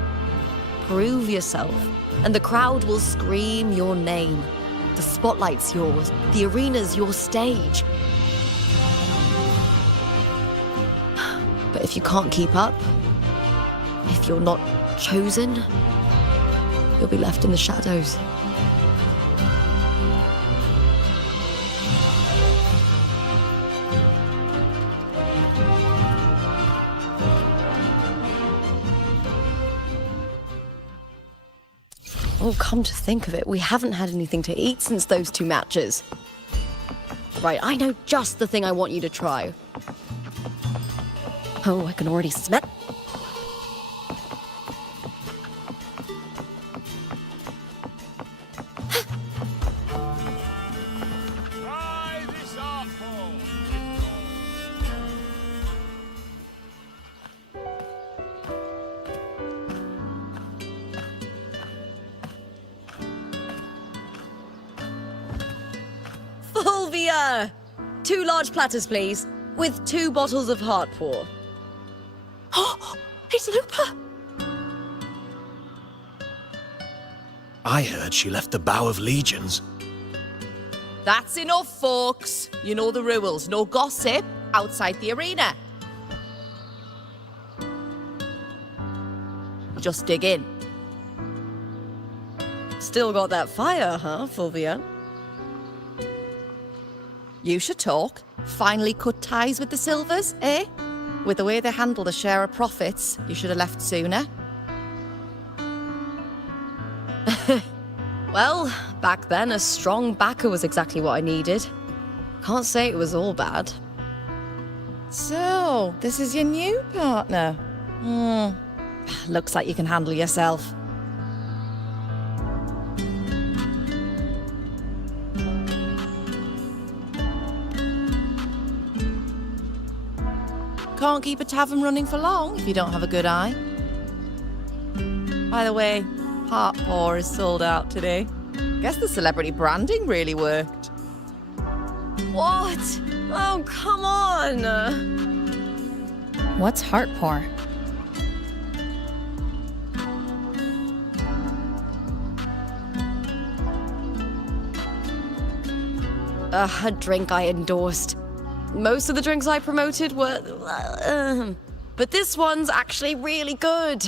Prove yourself, and the crowd will scream your name. The spotlight's yours, the arena's your stage. But if you can't keep up, if you're not chosen, you'll be left in the shadows. Oh, come to think of it, we haven't had anything to eat since those 2 matches. Right, I know just the thing I want you to try. Oh, I can already smell. Fulvia! 2 large platters, please, with 2 bottles of Heartpour. Oh, it's Lupa! I heard she left the Bow of Legions. That's enough, folks. You know the rules. No gossip outside the arena. Just dig in. Still got that fire, huh, Fulvia? You should talk. Finally cut ties with the Silvers, eh? With the way they handle the share of profits, you should have left sooner. Well, back then, a strong backer was exactly what I needed. Can't say it was all bad. So, this is your new partner? Looks like you can handle yourself. Can't keep a tavern running for long if you don't have a good eye. By the way, Heart Paw is sold out today. Guess the celebrity branding really worked. What? Oh, come on! What's heart pour? A drink I endorsed. Most of the drinks I promoted were... but this one's actually really good.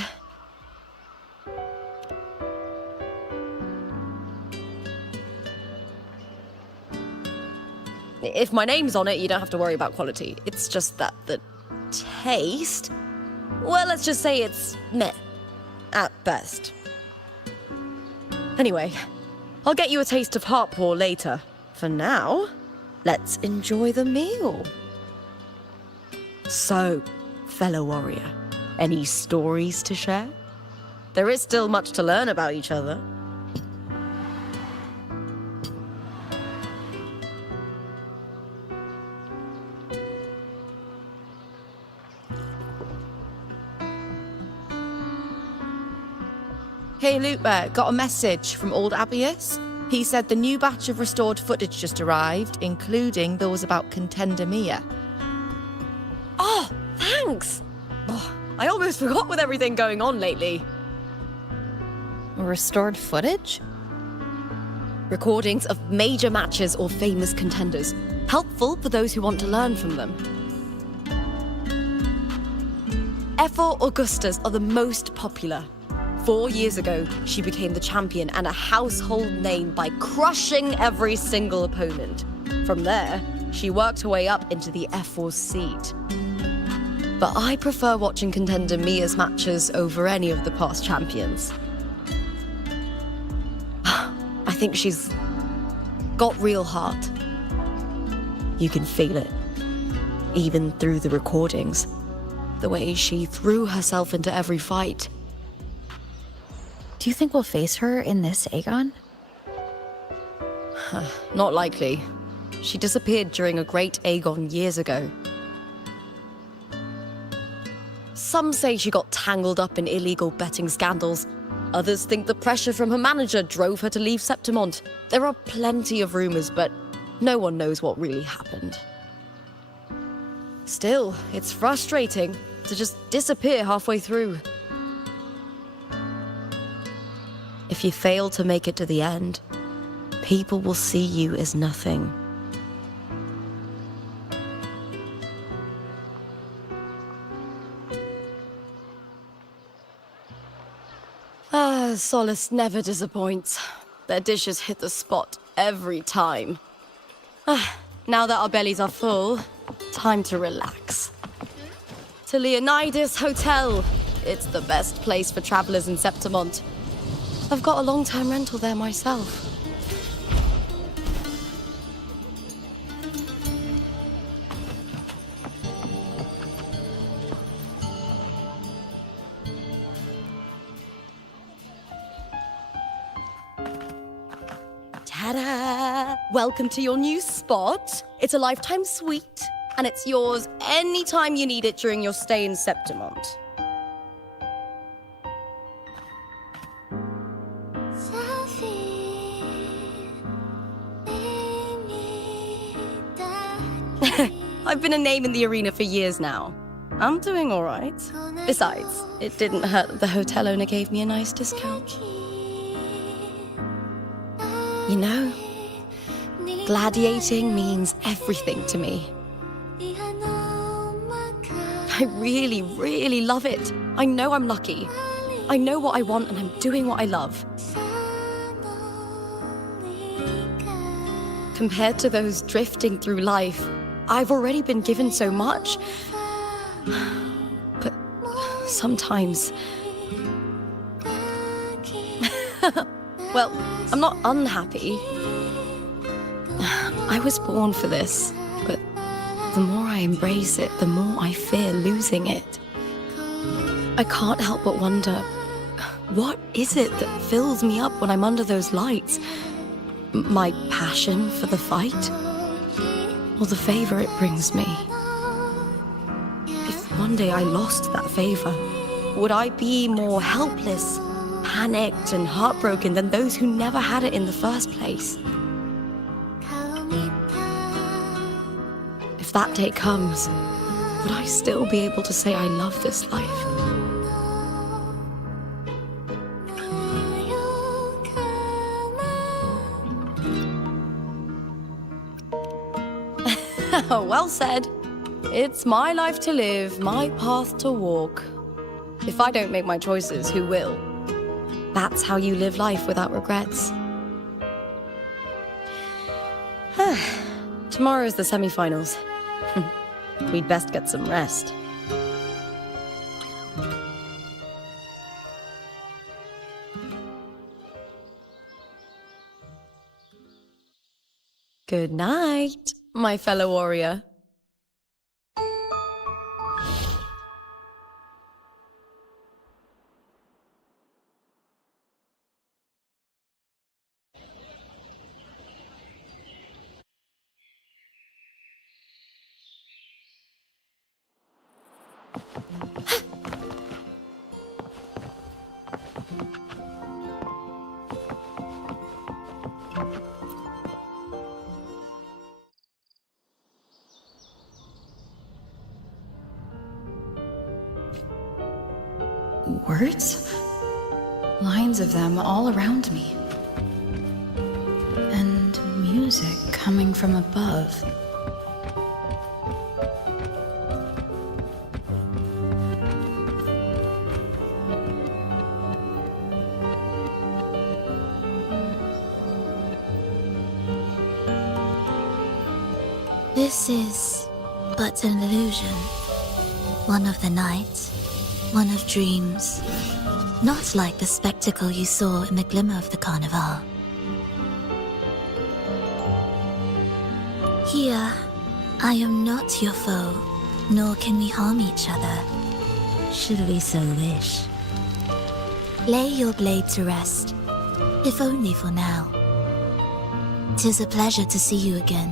If my name's on it, you don't have to worry about quality. It's just that the taste... Well, let's just say it's meh. At best. Anyway, I'll get you a taste of Heart Paw later. For now, let's enjoy the meal. So, fellow warrior, any stories to share? There is still much to learn about each other. Hey Lupa, got a message from old Abius. He said the new batch of restored footage just arrived, including those about Contender Mia. Oh, thanks! Oh, I almost forgot with everything going on lately. Restored footage? Recordings of major matches or famous contenders. Helpful for those who want to learn from them. Ephor Augustas are the most popular. 4 years ago, she became the champion and a household name by crushing every single opponent. From there, she worked her way up into the F4 seat. But I prefer watching Contender Mia's matches over any of the past champions. I think she's got real heart. You can feel it, even through the recordings. The way she threw herself into every fight. Do you think we'll face her in this Aegon? Not likely. She disappeared during a great Aegon years ago. Some say she got tangled up in illegal betting scandals. Others think the pressure from her manager drove her to leave Septimont. There are plenty of rumors, but no one knows what really happened. Still, it's frustrating to just disappear halfway through. If you fail to make it to the end, people will see you as nothing. Solace never disappoints. Their dishes hit the spot every time. Now that our bellies are full, time to relax. To Leonidas Hotel. It's the best place for travelers in Septimont. I've got a long-term rental there myself. Ta-da! Welcome to your new spot. It's a lifetime suite, and it's yours anytime you need it during your stay in Septimont. I've been a name in the arena for years now. I'm doing all right. Besides, it didn't hurt that the hotel owner gave me a nice discount. You know, gladiating means everything to me. I really, really love it. I know I'm lucky. I know what I want and I'm doing what I love. Compared to those drifting through life, I've already been given so much. But sometimes... Well, I'm not unhappy. I was born for this, but the more I embrace it, the more I fear losing it. I can't help but wonder, what is it that fills me up when I'm under those lights? My passion for the fight? Or the favor it brings me? If one day I lost that favor, would I be more helpless, panicked, and heartbroken than those who never had it in the first place? If that day comes, would I still be able to say I love this life? Well said. It's my life to live, my path to walk. If I don't make my choices, who will? That's how you live life without regrets. Tomorrow's the semi-finals. We'd best get some rest. Good night, my fellow warrior. Words? Lines of them all around me. And music coming from above. This is but an illusion. One of the night, one of dreams. Not like the spectacle you saw in the glimmer of the carnival. Here, I am not your foe, nor can we harm each other, should we so wish. Lay your blade to rest, if only for now. 'Tis a pleasure to see you again,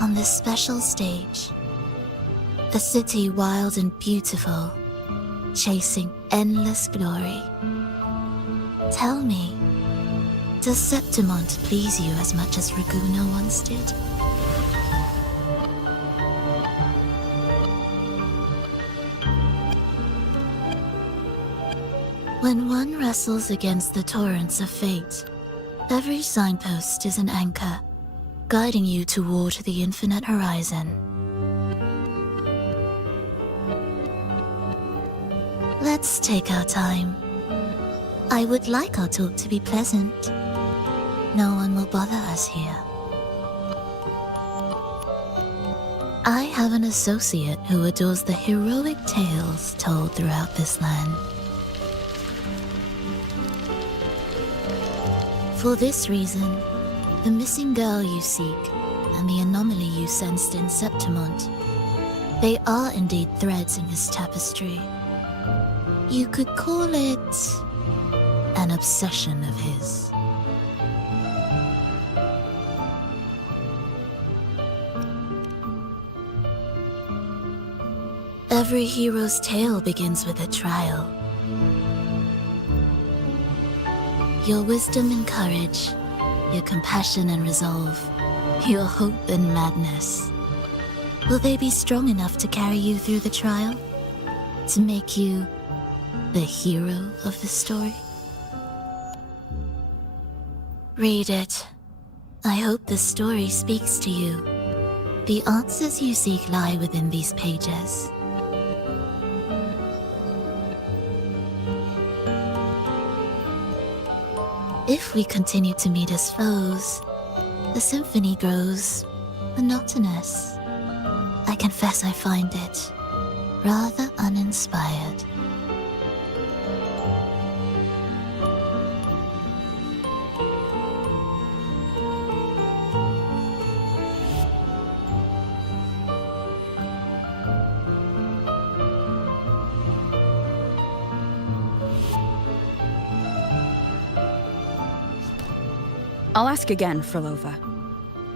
on this special stage. A city wild and beautiful, chasing endless glory. Tell me, does Septimont please you as much as Raguna once did? When one wrestles against the torrents of fate, every signpost is an anchor, guiding you toward the infinite horizon. Let's take our time. I would like our talk to be pleasant. No one will bother us here. I have an associate who adores the heroic tales told throughout this land. For this reason, the missing girl you seek and the anomaly you sensed in Septimont, they are indeed threads in this tapestry. You could call it an obsession of his. Every hero's tale begins with a trial. Your wisdom and courage, your compassion and resolve, your hope and madness. Will they be strong enough to carry you through the trial? To make you the hero of the story? Read it. I hope the story speaks to you. The answers you seek lie within these pages. If we continue to meet as foes, the symphony grows monotonous. I confess I find it rather uninspired. I'll ask again, Frolova.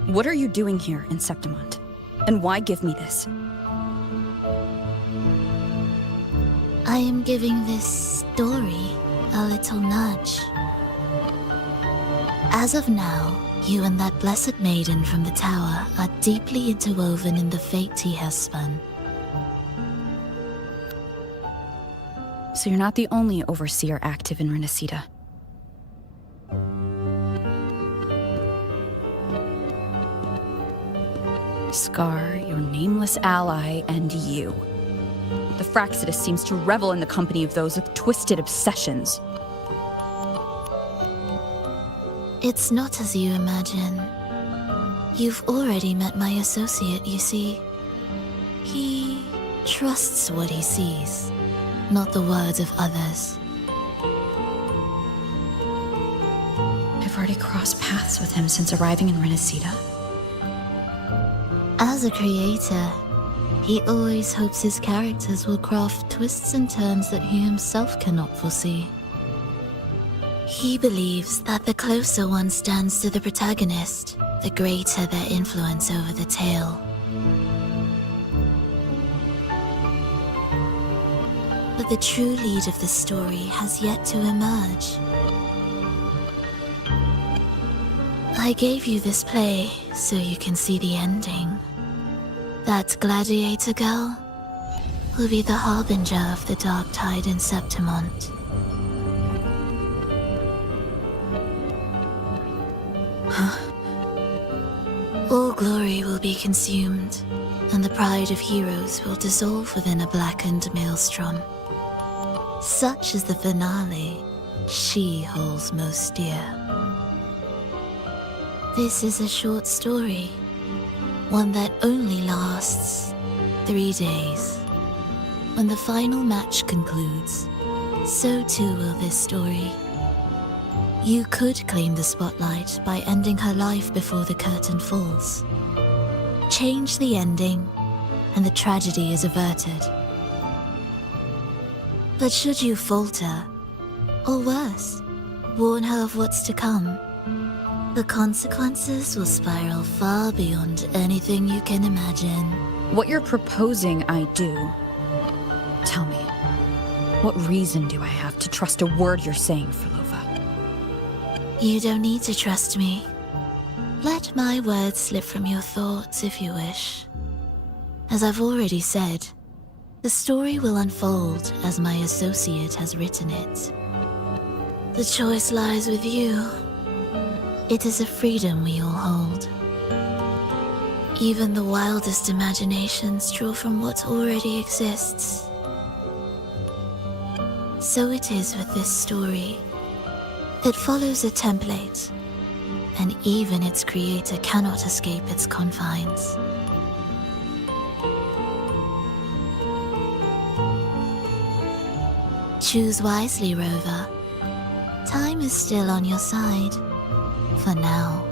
What are you doing here in Septimont? And why give me this? I am giving this story a little nudge. As of now, you and that blessed maiden from the tower are deeply interwoven in the fate he has spun. So you're not the only overseer active in Renacita. Scar, your nameless ally, and you. The Fraxidus seems to revel in the company of those with twisted obsessions. It's not as you imagine. You've already met my associate, you see. He trusts what he sees, not the words of others. I've already crossed paths with him since arriving in Renacita. As a creator, he always hopes his characters will craft twists and turns that he himself cannot foresee. He believes that the closer one stands to the protagonist, the greater their influence over the tale. But the true lead of the story has yet to emerge. I gave you this play so you can see the ending. That gladiator girl will be the harbinger of the dark tide in Septimont. All glory will be consumed, and the pride of heroes will dissolve within a blackened maelstrom. Such is the finale she holds most dear. This is a short story, one that only lasts 3 days. When the final match concludes, so too will this story. You could claim the spotlight by ending her life before the curtain falls. Change the ending, and the tragedy is averted. But should you falter, or worse, warn her of what's to come, the consequences will spiral far beyond anything you can imagine. What you're proposing I do. Tell me, what reason do I have to trust a word you're saying, Frolova? You don't need to trust me. Let my words slip from your thoughts if you wish. As I've already said, the story will unfold as my associate has written it. The choice lies with you. It is a freedom we all hold. Even the wildest imaginations draw from what already exists. So it is with this story. It follows a template, and even its creator cannot escape its confines. Choose wisely, Rover. Time is still on your side. For now.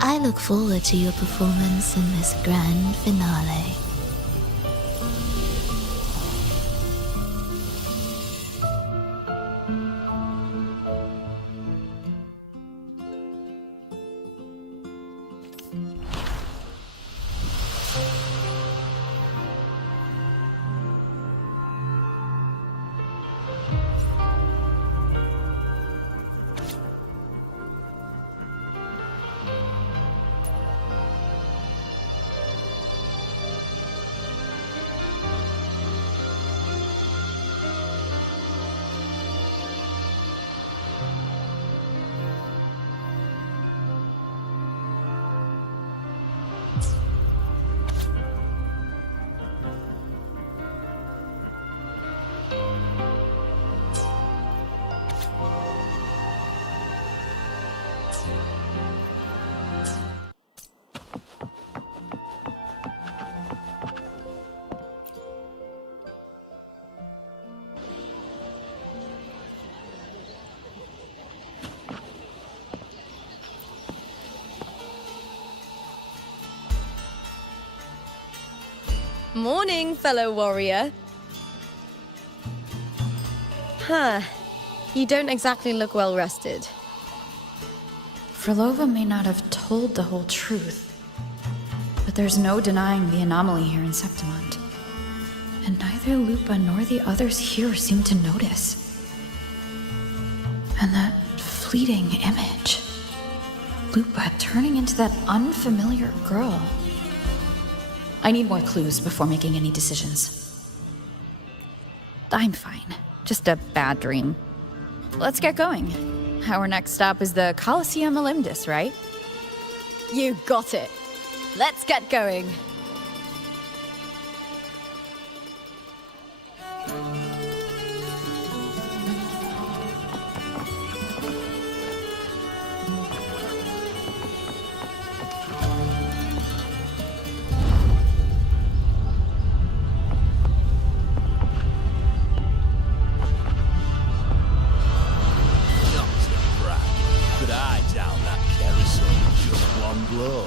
I look forward to your performance in this grand finale. Morning, fellow warrior. Huh. You don't exactly look well rested. Frolova may not have told the whole truth, but there's no denying the anomaly here in Septimont. and neither Lupa nor the others here seem to notice. And that fleeting image. Lupa turning into that unfamiliar girl. I need more clues before making any decisions. I'm fine. Just a bad dream. Let's get going. Our next stop is the Colosseum Olympus, right? You got it. Let's get going. Could I down that carousel with just one blow?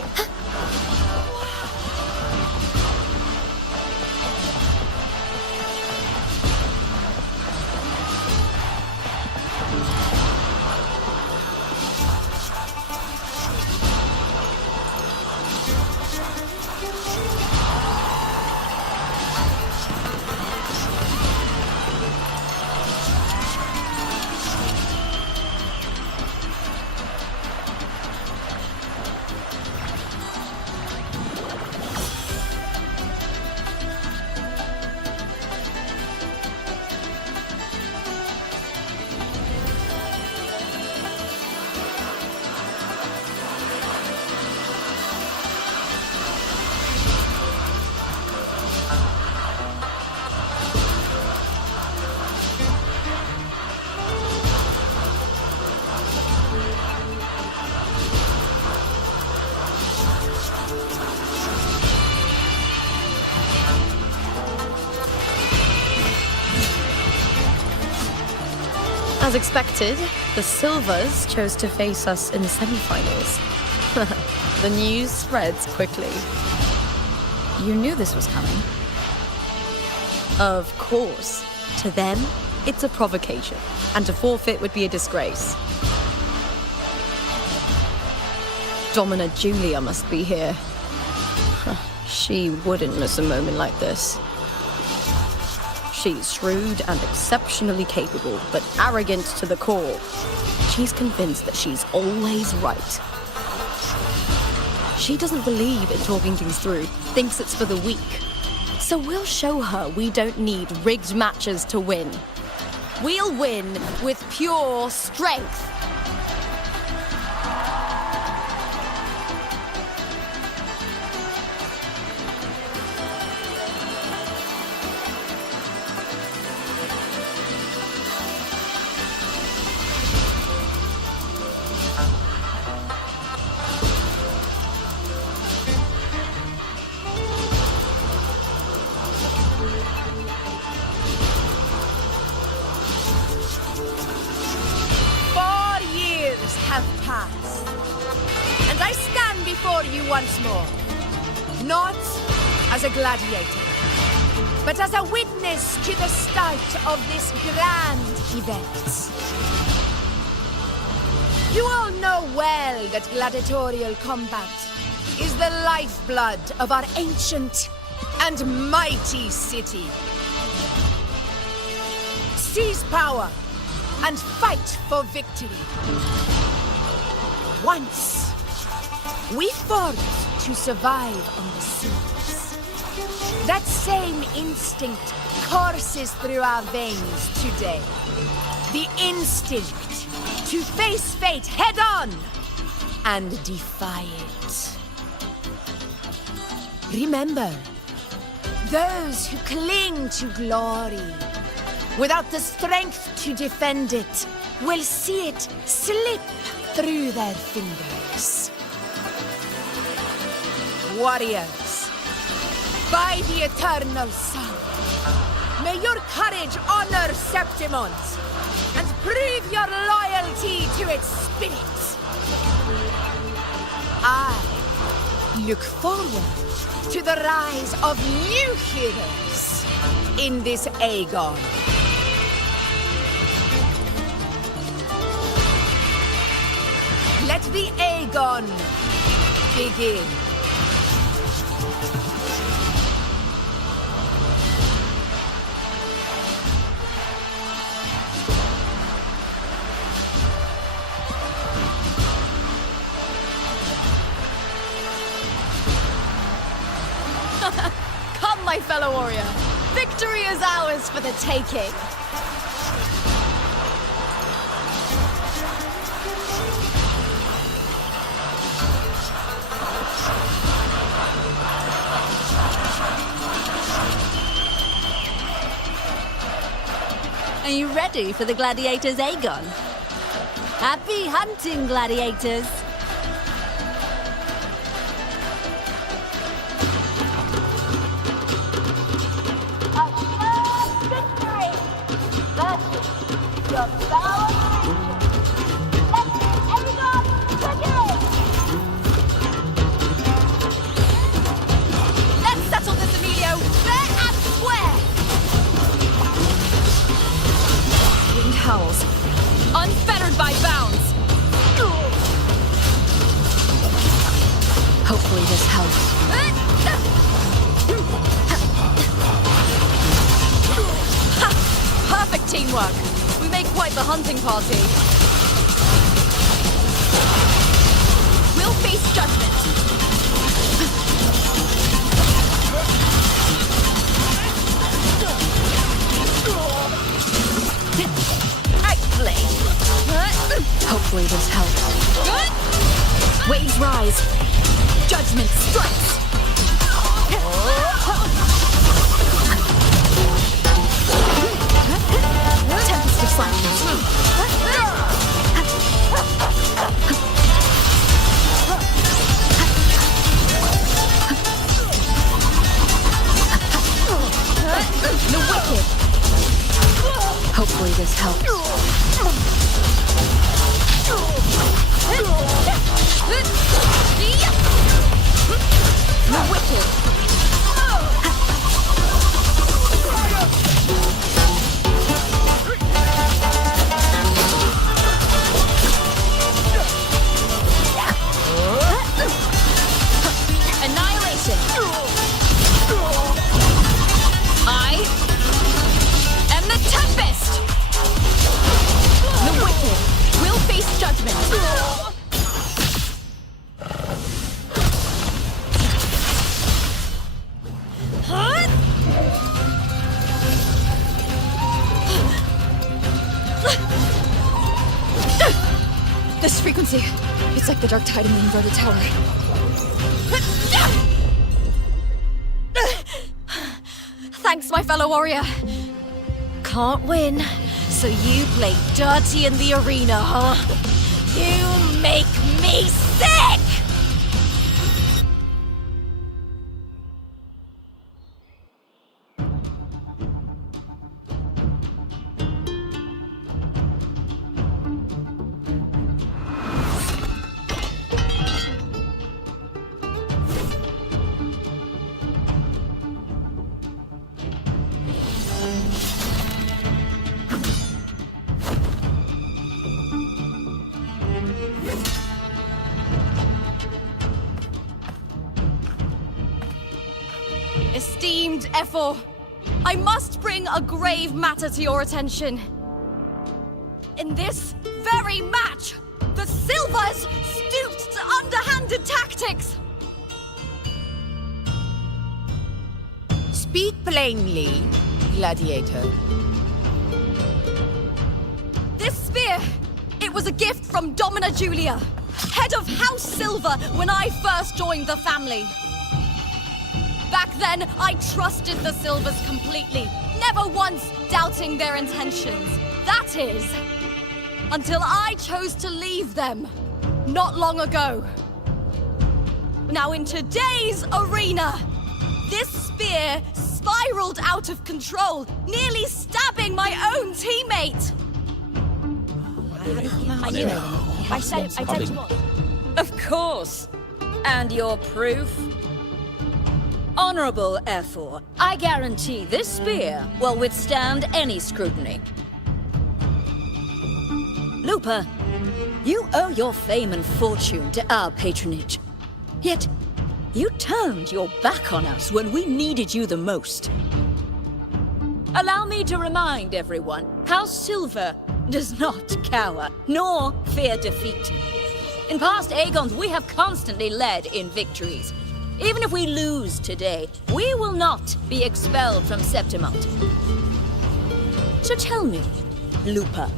As expected, the Silvers chose to face us in the semi-finals. The news spreads quickly. You knew this was coming. Of course. To them, it's a provocation, and to forfeit would be a disgrace. Domina Julia must be here. She wouldn't miss a moment like this. She's shrewd and exceptionally capable, but arrogant to the core. She's convinced that she's always right. She doesn't believe in talking things through, thinks it's for the weak. So we'll show her we don't need rigged matches to win. We'll win with pure strength. have passed, and I stand before you once more, not as a gladiator, but as a witness to the start of this grand event. You all know well that gladiatorial combat is the lifeblood of our ancient and mighty city. Seize power and fight for victory. Once, we fought to survive on the seas. That same instinct courses through our veins today. The instinct to face fate head-on and defy it. Remember, those who cling to glory without the strength to defend it will see it slip through their fingers. Warriors, by the eternal sun, may your courage honor Septimont and prove your loyalty to its spirit. I look forward to the rise of new heroes in this Aegon. Let the Aegon begin. Victory is ours for the taking. Are you ready for the gladiators, Aegon? Happy hunting, gladiators! Let's settle this, Emilio, fair and square! Wind howls, unfettered by bounds. Hopefully this helps. Perfect teamwork. We make quite the hunting party. We'll face judgment. Hopefully this helps. Waves rise. Judgment strikes. Tempest of silence. The wicked. Hopefully this helps. The wicked. Annihilation. I am the Tempest. The wicked will face judgment. This frequency, it's like the dark tide in the inverted tower. Thanks, my fellow warrior. Can't win, so you play dirty in the arena, huh? You make me sick! Esteemed Ephor, I must bring a grave matter to your attention. In this very match, the Silvers stooped to underhanded tactics. Speak plainly, gladiator. This spear, it was a gift from Domina Julia, head of House Silver when I first joined the family. Back then, I trusted the Silvers completely, never once doubting their intentions. That is, until I chose to leave them, not long ago. Now in today's arena, this spear spiraled out of control, nearly stabbing my own teammate. I said it was. Of course. And your proof? Honorable Ephor, I guarantee this spear will withstand any scrutiny. Lupa, you owe your fame and fortune to our patronage. Yet, you turned your back on us when we needed you the most. Allow me to remind everyone, House Silver does not cower, nor fear defeat. In past Aegons, we have constantly led in victories. Even if we lose today, we will not be expelled from Septimont. So tell me, Lupa,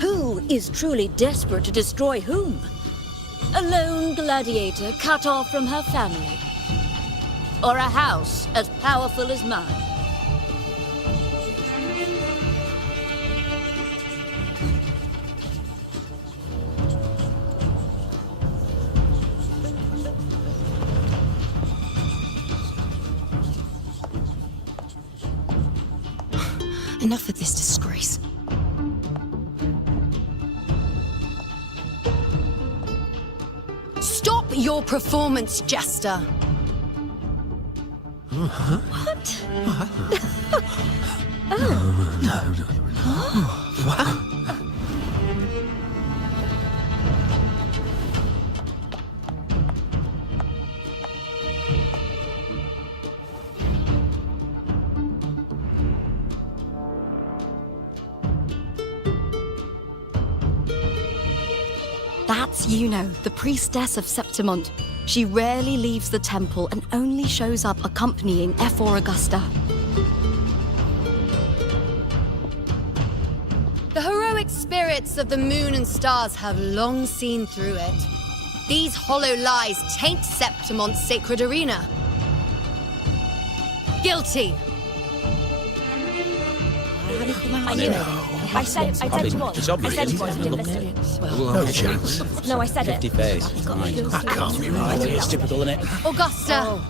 who is truly desperate to destroy whom? A lone gladiator cut off from her family? Or a house as powerful as mine? Enough of this disgrace. Stop your performance, Jester! What? That's Yuno, the priestess of Septimont. She rarely leaves the temple and only shows up accompanying F4 Augusta. The heroic spirits of the moon and stars have long seen through it. These hollow lies taint Septimont's sacred arena. Guilty! I knew it. I said it was. It's obvious. I said it was. You didn't listen. No chance. No, I said it. 50 face. That can't be right. It's typical, isn't it? Augusta,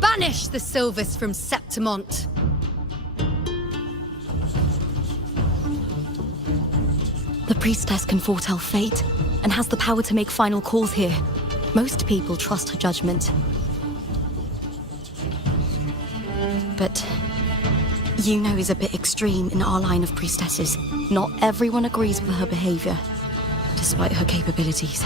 banish the Silvers from Septimont. The priestess can foretell fate and has the power to make final calls here. Most people trust her judgment. But Yuno is a bit extreme in our line of priestesses. Not everyone agrees with her behavior, despite her capabilities.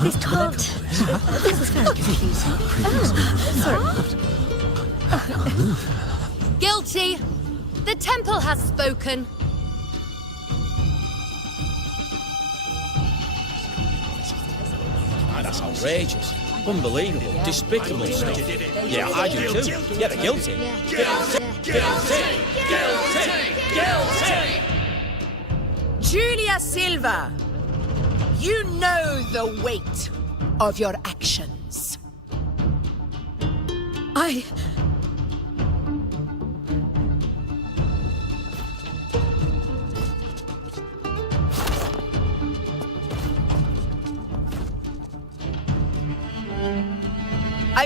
This can't. This is very confusing. Guilty! The temple has spoken. That's outrageous. Unbelievable. Despicable stuff. Yeah, I do too. Yeah, they're guilty. Guilty! Julia Silva, you know the weight of your actions. I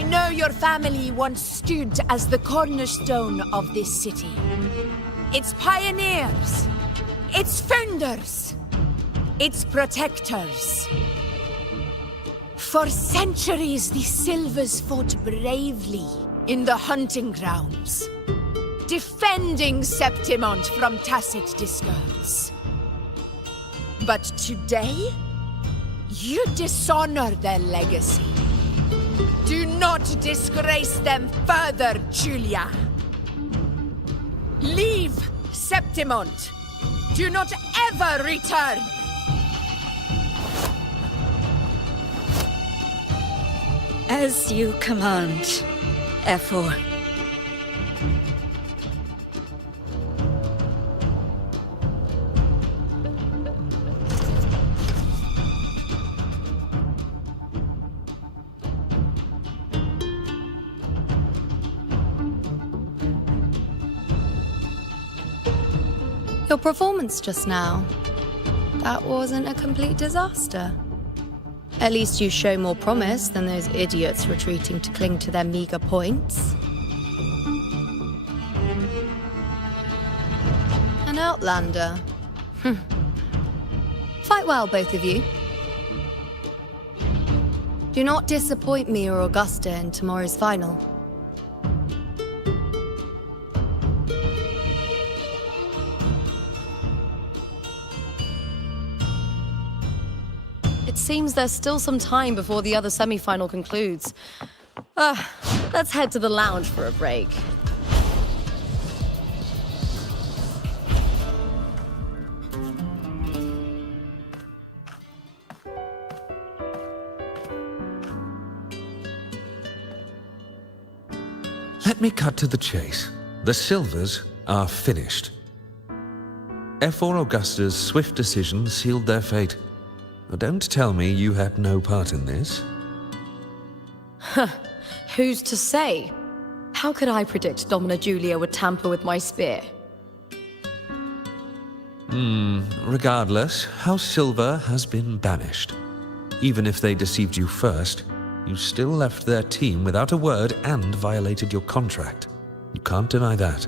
know your family once stood as the cornerstone of this city. Its pioneers, its founders, its protectors. For centuries, the Silvers fought bravely in the hunting grounds, defending Septimont from tacit discords. But today, you dishonor their legacy. Do not disgrace them further, Julia. Leave Septimont. Do not ever return. As you command, F4. Your performance just now, that wasn't a complete disaster. At least you show more promise than those idiots retreating to cling to their meager points. An outlander. Fight well, both of you. Do not disappoint me or Augusta in tomorrow's final. seems there's still some time before the other semi-final concludes. Let's head to the lounge for a break. Let me cut to the chase. The Silvers are finished. F4 Augusta's swift decision sealed their fate. Now, don't tell me you had no part in this. Who's to say? How could I predict Domina Julia would tamper with my spear? Regardless, House Silver has been banished. Even if they deceived you first, you still left their team without a word and violated your contract. You can't deny that.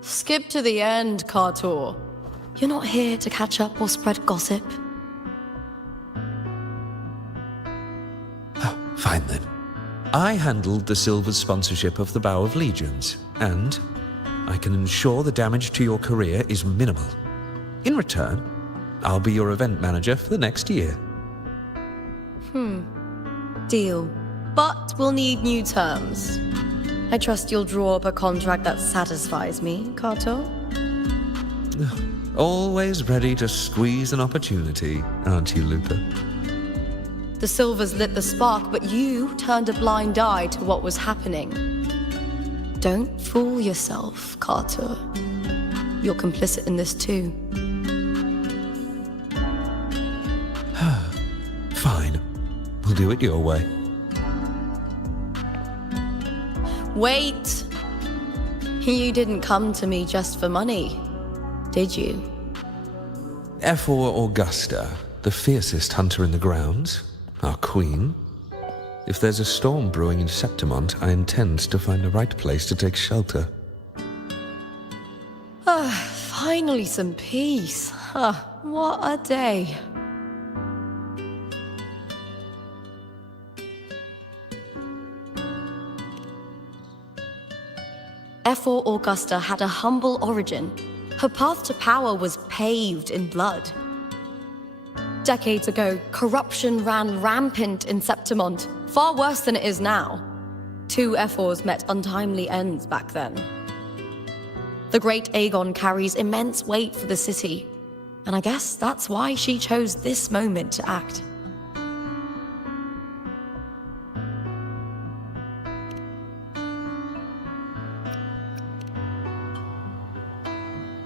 Skip to the end, Kartor. You're not here to catch up or spread gossip. Fine then. I handled the Silver's sponsorship of the Bow of Legions, and I can ensure the damage to your career is minimal. In return, I'll be your event manager for the next year. Deal. But we'll need new terms. I trust you'll draw up a contract that satisfies me, Kartor. Always ready to squeeze an opportunity, aren't you, Lupa? The Silvers lit the spark, but you turned a blind eye to what was happening. Don't fool yourself, Kartor. You're complicit in this too. Fine. We'll do it your way. Wait! You didn't come to me just for money, did you? F4 Augusta, the fiercest hunter in the grounds, our queen. If there's a storm brewing in Septimont, I intend to find the right place to take shelter. Finally some peace. What a day. F4 Augusta had a humble origin. Her path to power was paved in blood. Decades ago, corruption ran rampant in Septimont, far worse than it is now. 2 F4s met untimely ends back then. The great Aegon carries immense weight for the city, and I guess that's why she chose this moment to act.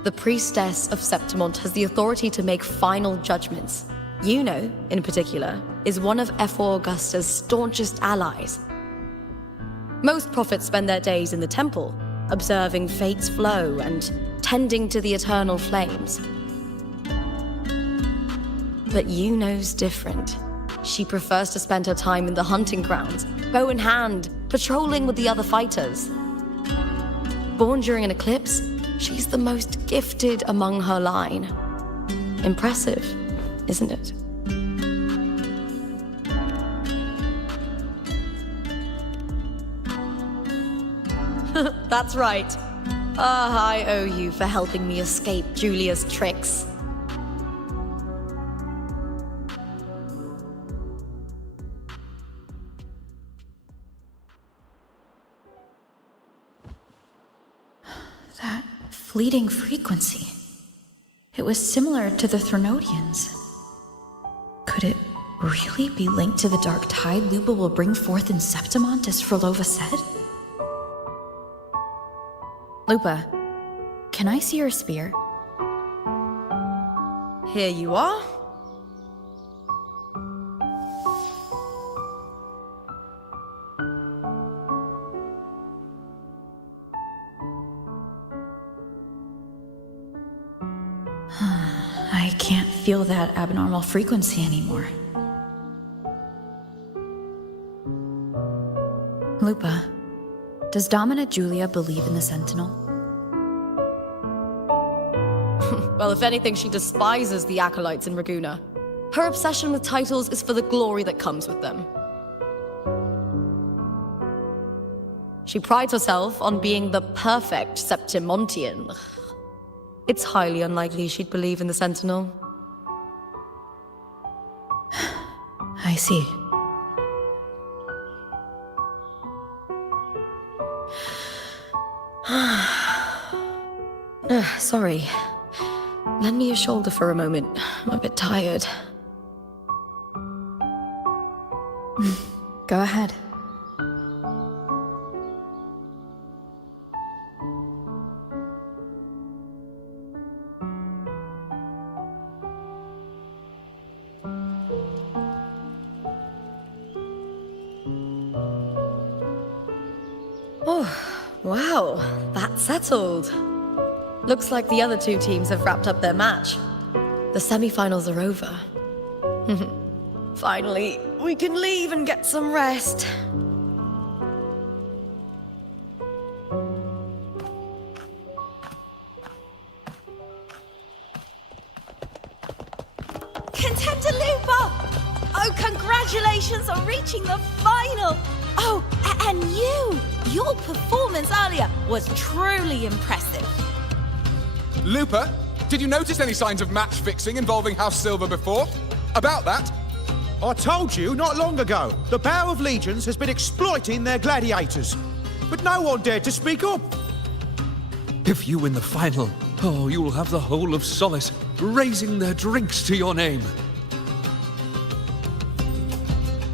The priestess of Septimont has the authority to make final judgments. Yuno, in particular, is one of F4 Augusta's staunchest allies. Most prophets spend their days in the temple, observing fate's flow and tending to the eternal flames. But Yuno's different. She prefers to spend her time in the hunting grounds, bow in hand, patrolling with the other fighters. Born during an eclipse, she's the most gifted among her line. Impressive, isn't it? That's right. I owe you for helping me escape Julia's tricks. That fleeting frequency. It was similar to the Threnodians. Could it really be linked to the dark tide Lupa will bring forth in Septimont, as Frolova said? Lupa, can I see your spear? Here you are. I can't feel that abnormal frequency anymore. Lupa, does Domina Julia believe in the Sentinel? Well, if anything, she despises the acolytes in Raguna. Her obsession with titles is for the glory that comes with them. She prides herself on being the perfect Septimontian. It's highly unlikely she'd believe in the Sentinel. I see. Sorry. Lend me your shoulder for a moment. I'm a bit tired. Go ahead. Oh, wow. That's settled. Looks like the other two teams have wrapped up their match. The semi-finals are over. Finally, we can leave and get some rest. Contender Lupa! Oh, congratulations on reaching the final! Oh, and your performance earlier was truly impressive. Lupa, did you notice any signs of match fixing involving House Silver before? About that? I told you not long ago, the Bow of Legions has been exploiting their gladiators. But no one dared to speak up. If you win the final, oh, you'll have the whole of Solace raising their drinks to your name.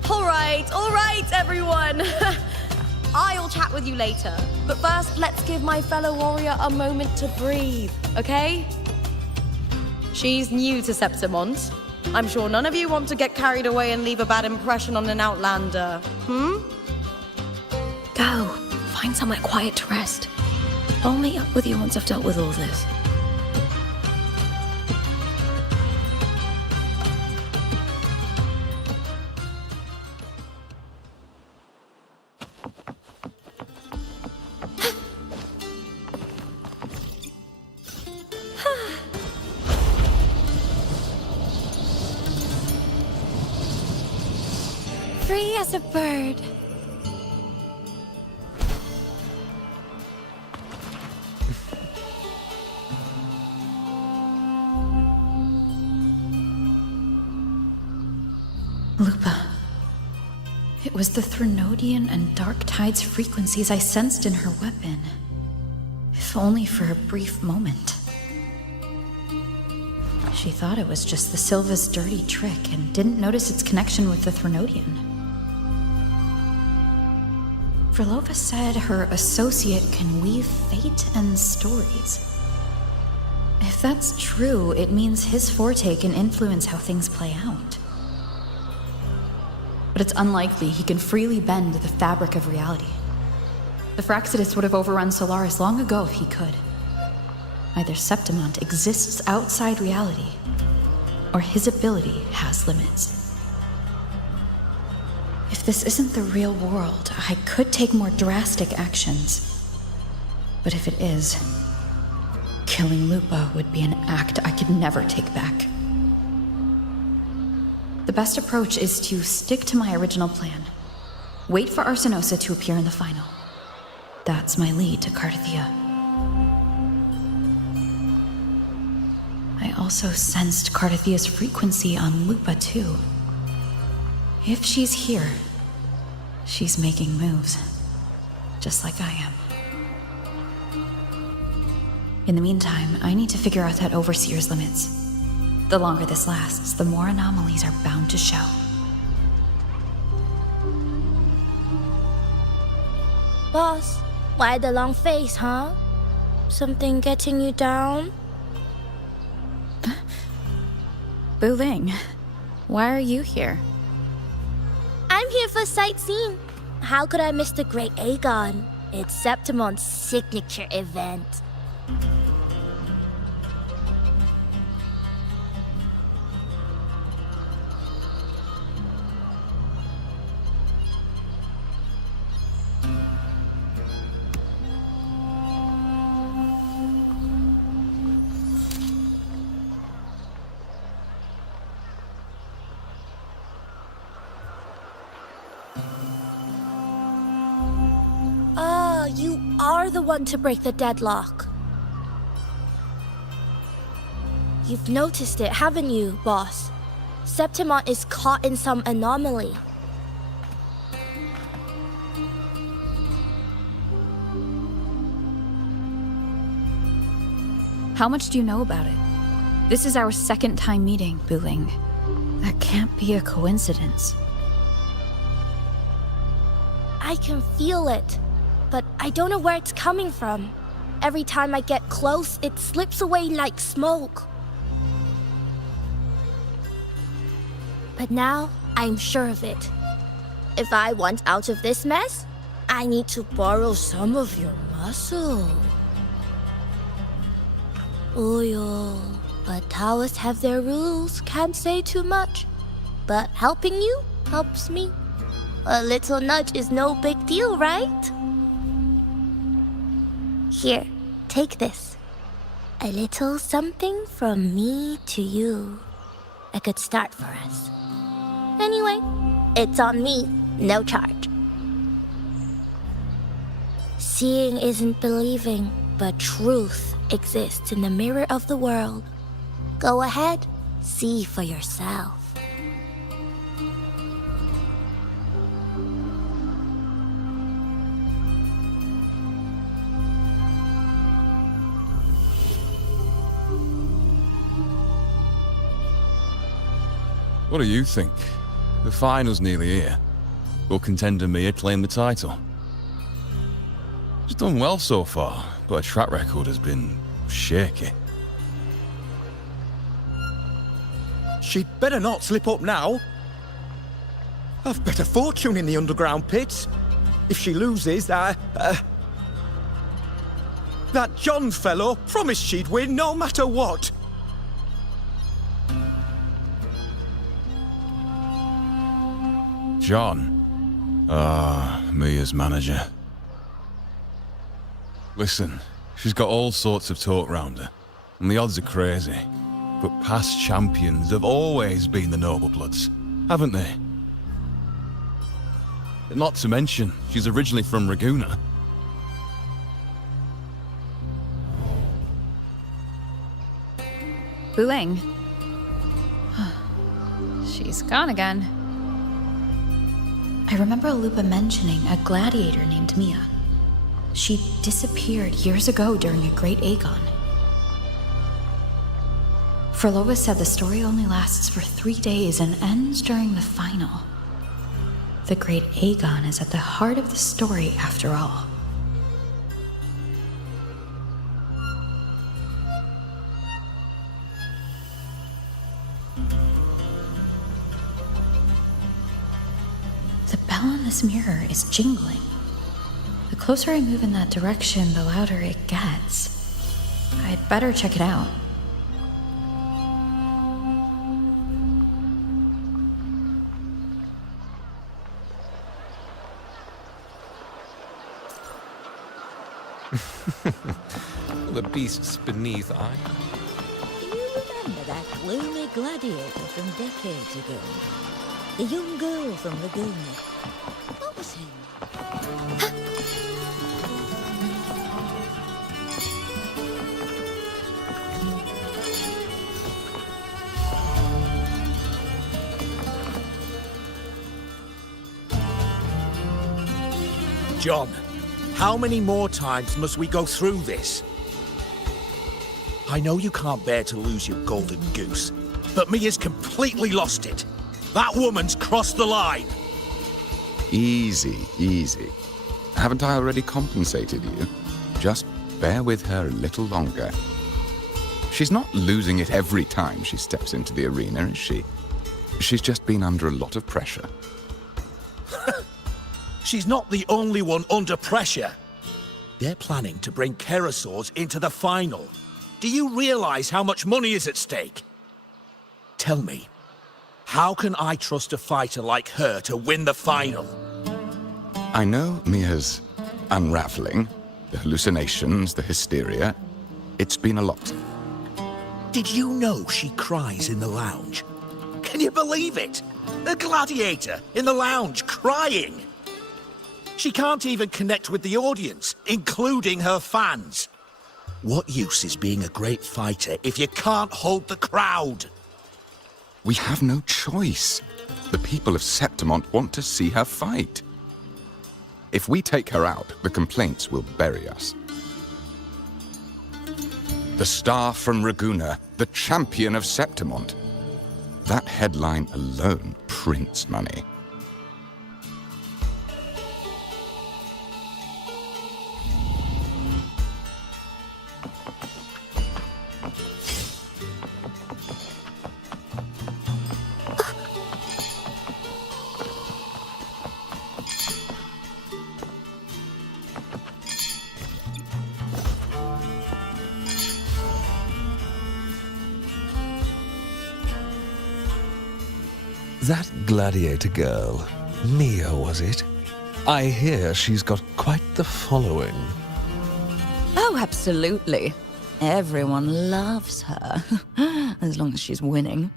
All right, everyone. I'll chat with you later. But first, let's give my fellow warrior a moment to breathe, okay? She's new to Septimont. I'm sure none of you want to get carried away and leave a bad impression on an outlander, Go. Find somewhere quiet to rest. I'll meet up with you once I've dealt with all this. Free as a bird. Lupa. It was the Threnodian and Dark Tide's frequencies I sensed in her weapon. If only for a brief moment. She thought it was just the Silva's dirty trick and didn't notice its connection with the Threnodian. Verlova said her associate can weave fate and stories. If that's true, it means his forte can influence how things play out. But it's unlikely he can freely bend the fabric of reality. The Fraxidus would have overrun Solaris long ago if he could. Either Septimont exists outside reality, or his ability has limits. If this isn't the real world, I could take more drastic actions. But if it is, killing Lupa would be an act I could never take back. The best approach is to stick to my original plan. Wait for Arsenosa to appear in the final. That's my lead to Carthia. I also sensed Carthia's frequency on Lupa too. If she's here, she's making moves, just like I am. In the meantime, I need to figure out that Overseer's limits. The longer this lasts, the more anomalies are bound to show. Boss, why the long face, huh? Something getting you down? Wuthering, why are you here? I'm here for sightseeing. How could I miss the Great Aegon? It's Septimont's signature event. You are the one to break the deadlock. You've noticed it, haven't you, boss? Septimont is caught in some anomaly. How much do you know about it? This is our second time meeting, Wuthering. That can't be a coincidence. I can feel it, but I don't know where it's coming from. Every time I get close, it slips away like smoke. But now, I'm sure of it. If I want out of this mess, I need to borrow some of your muscle. Oyo, but Taoists have their rules, can't say too much. But helping you helps me. A little nudge is no big deal, right? Here, take this. A little something from me to you. A good start for us. Anyway, it's on me, no charge. Seeing isn't believing, but truth exists in the mirror of the world. Go ahead, see for yourself. What do you think? The final's nearly here. Will contender Mia claim the title? She's done well so far, but her track record has been shaky. She'd better not slip up now. I've bet a fortune in the underground pits. If she loses, that John fellow promised she'd win no matter what. John. Mia's manager. Listen, she's got all sorts of talk round her, and the odds are crazy. But past champions have always been the noble bloods, haven't they? Not to mention, she's originally from Raguna. Wuthering. She's gone again. I remember Lupa mentioning a gladiator named Mia. She disappeared years ago during a Great Aegon. Frolova said the story only lasts for 3 days and ends during the final. The Great Aegon is at the heart of the story, after all. The bell on this mirror is jingling. The closer I move in that direction, the louder it gets. I'd better check it out. The beasts beneath eye. Do you remember that gloomy gladiator from decades ago? The young girl from Laguna. What was her name? John, how many more times must we go through this? I know you can't bear to lose your golden goose, but Mia's completely lost it. That woman's crossed the line. Easy, easy. Haven't I already compensated you? Just bear with her a little longer. She's not losing it every time she steps into the arena, is she? She's just been under a lot of pressure. She's not the only one under pressure. They're planning to bring Kerasaurs into the final. Do you realize how much money is at stake? Tell me, how can I trust a fighter like her to win the final? I know Mia's unraveling, the hallucinations, the hysteria. It's been a lot. Did you know she cries in the lounge? Can you believe it? A gladiator in the lounge crying. She can't even connect with the audience, including her fans. What use is being a great fighter if you can't hold the crowd? We have no choice. The people of Septimont want to see her fight. If we take her out, the complaints will bury us. The star from Raguna, the champion of Septimont. That headline alone prints money. That gladiator girl, Mia, was it? I hear she's got quite the following. Oh, absolutely. Everyone loves her, as long as she's winning.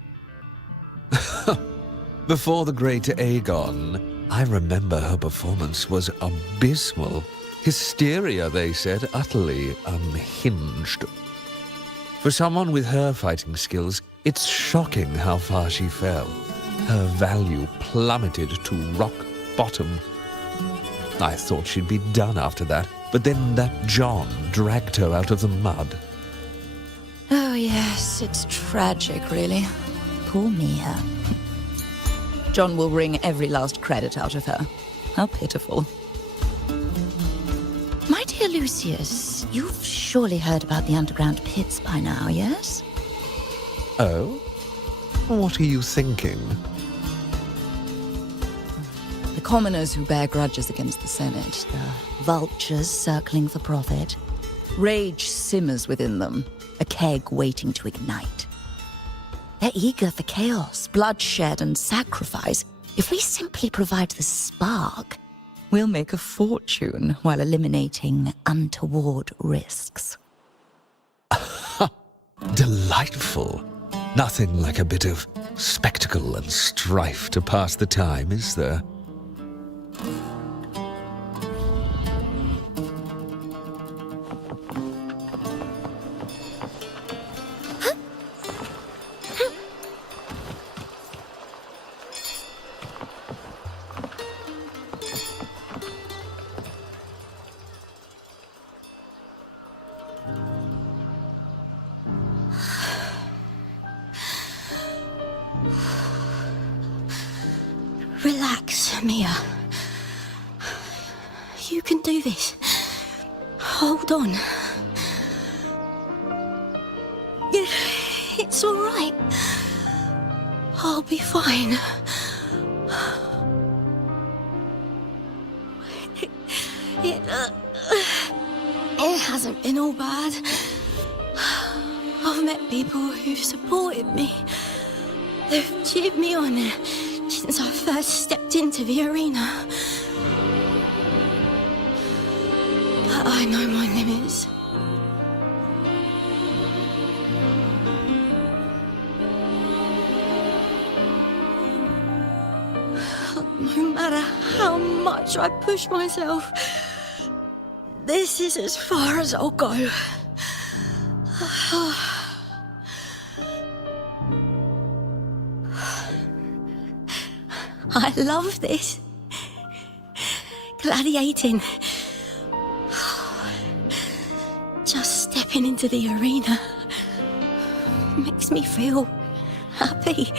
Before the great Aegon, I remember her performance was abysmal. Hysteria, they said, utterly unhinged. For someone with her fighting skills, it's shocking how far she fell. Her value plummeted to rock bottom. I thought she'd be done after that, but then that John dragged her out of the mud. Oh yes, it's tragic, really. Poor Mia. John will wring every last credit out of her. How pitiful. My dear Lucius, you've surely heard about the underground pits by now, yes? Oh? What are you thinking? The commoners who bear grudges against the Senate, the vultures circling for profit. Rage simmers within them, a keg waiting to ignite. They're eager for chaos, bloodshed, and sacrifice. If we simply provide the spark, we'll make a fortune while eliminating untoward risks. Delightful. Nothing like a bit of spectacle and strife to pass the time, is there? Relax, Mia. You can do this. Hold on. Yeah, it's all right. I'll be fine. It hasn't been all bad. I've met people who've supported me. They've cheered me on since I first stepped into the arena. But I know my limits. No matter how much I push myself, this is as far as I'll go. I love this. Gladiating. Just stepping into the arena makes me feel happy.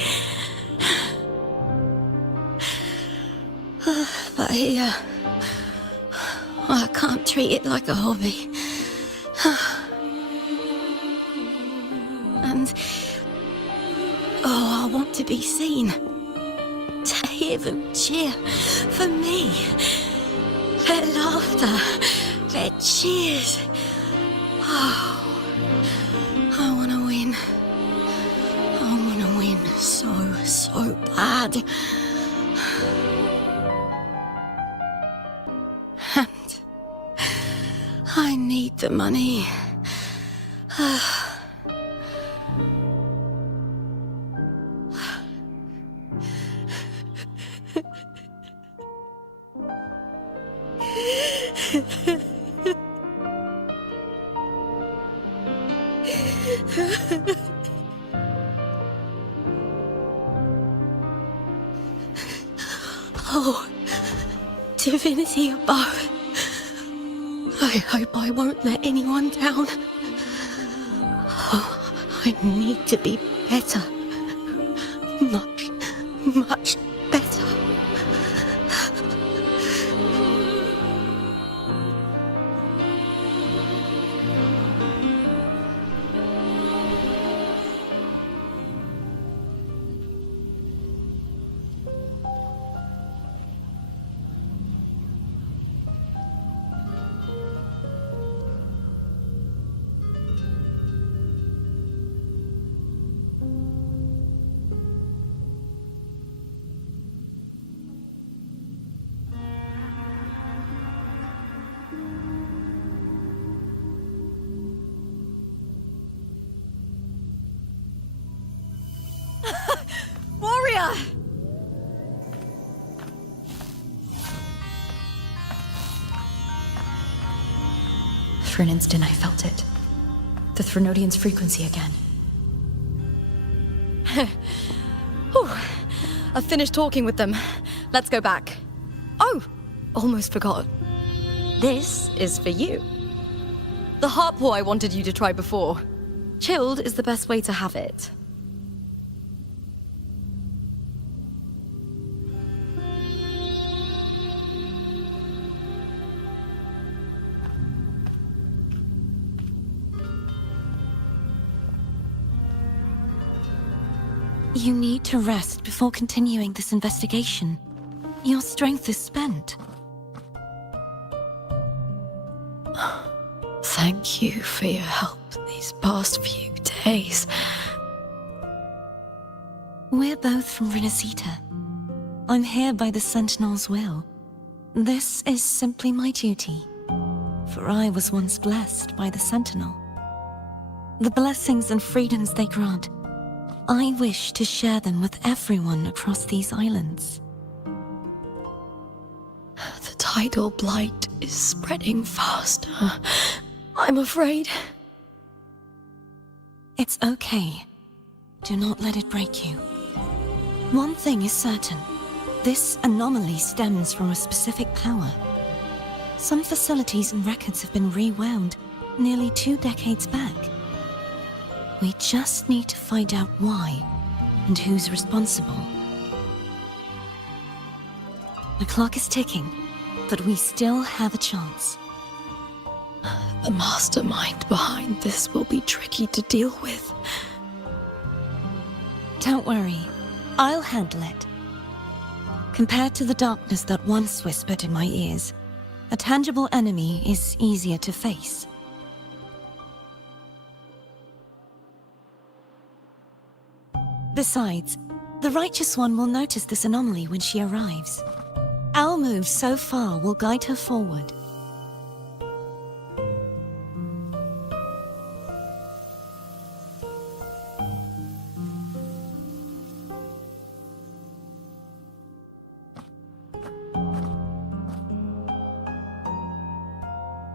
But here, I can't treat it like a hobby. And, I want to be seen. To hear them cheer for me. Their laughter, their cheers. Oh, I want to win. I want to win so bad. And I need the money. Oh, divinity above. I hope I won't let anyone down. Oh, I need to be better. Much, much better. Warrior! For an instant, I felt it. The Threnodian's frequency again. Whew. I've finished talking with them. Let's go back. Oh, almost forgot. This is for you. The heart pour I wanted you to try before. Chilled is the best way to have it. You need to rest before continuing this investigation. Your strength is spent. Thank you for your help these past few days. We're both from Renacita. I'm here by the Sentinel's will. This is simply my duty, for I was once blessed by the Sentinel. The blessings and freedoms they grant, I wish to share them with everyone across these islands. The tidal blight is spreading faster. I'm afraid. It's okay. Do not let it break you. One thing is certain. This anomaly stems from a specific power. Some facilities and records have been rewound nearly 2 decades back. We just need to find out why and who's responsible. The clock is ticking, but we still have a chance. The mastermind behind this will be tricky to deal with. Don't worry, I'll handle it. Compared to the darkness that once whispered in my ears, a tangible enemy is easier to face. Besides, the Righteous One will notice this anomaly when she arrives. Our move so far will guide her forward.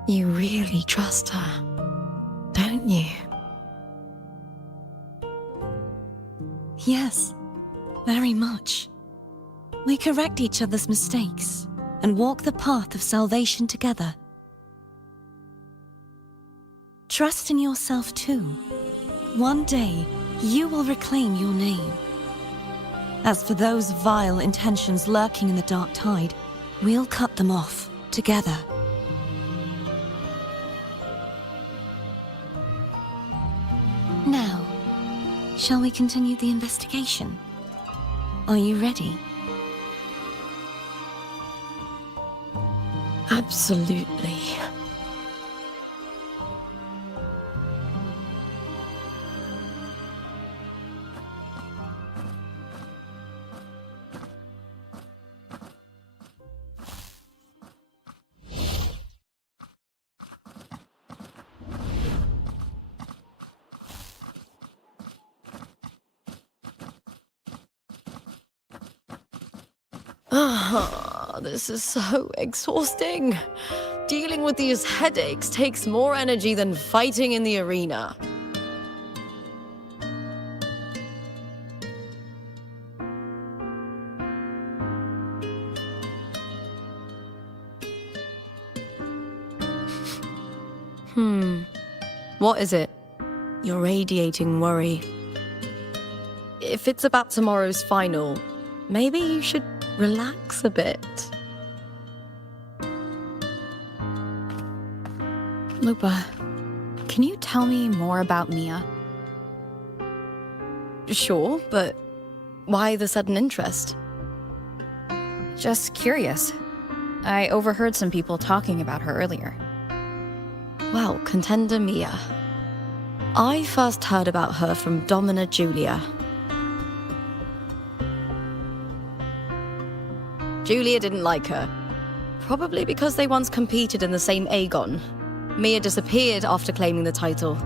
You really trust her, don't you? Yes, very much. We correct each other's mistakes and walk the path of salvation together. Trust in yourself too. One day, you will reclaim your name. As for those vile intentions lurking in the dark tide, we'll cut them off together. Now, shall we continue the investigation? Are you ready? Absolutely. This is so exhausting. Dealing with these headaches takes more energy than fighting in the arena. What is it? You're radiating worry. If it's about tomorrow's final, maybe you should relax a bit. Lupa, can you tell me more about Mia? Sure, but why the sudden interest? Just curious. I overheard some people talking about her earlier. Well, contender Mia. I first heard about her from Domina Julia. Julia didn't like her. Probably because they once competed in the same Aegon. Mia disappeared after claiming the title,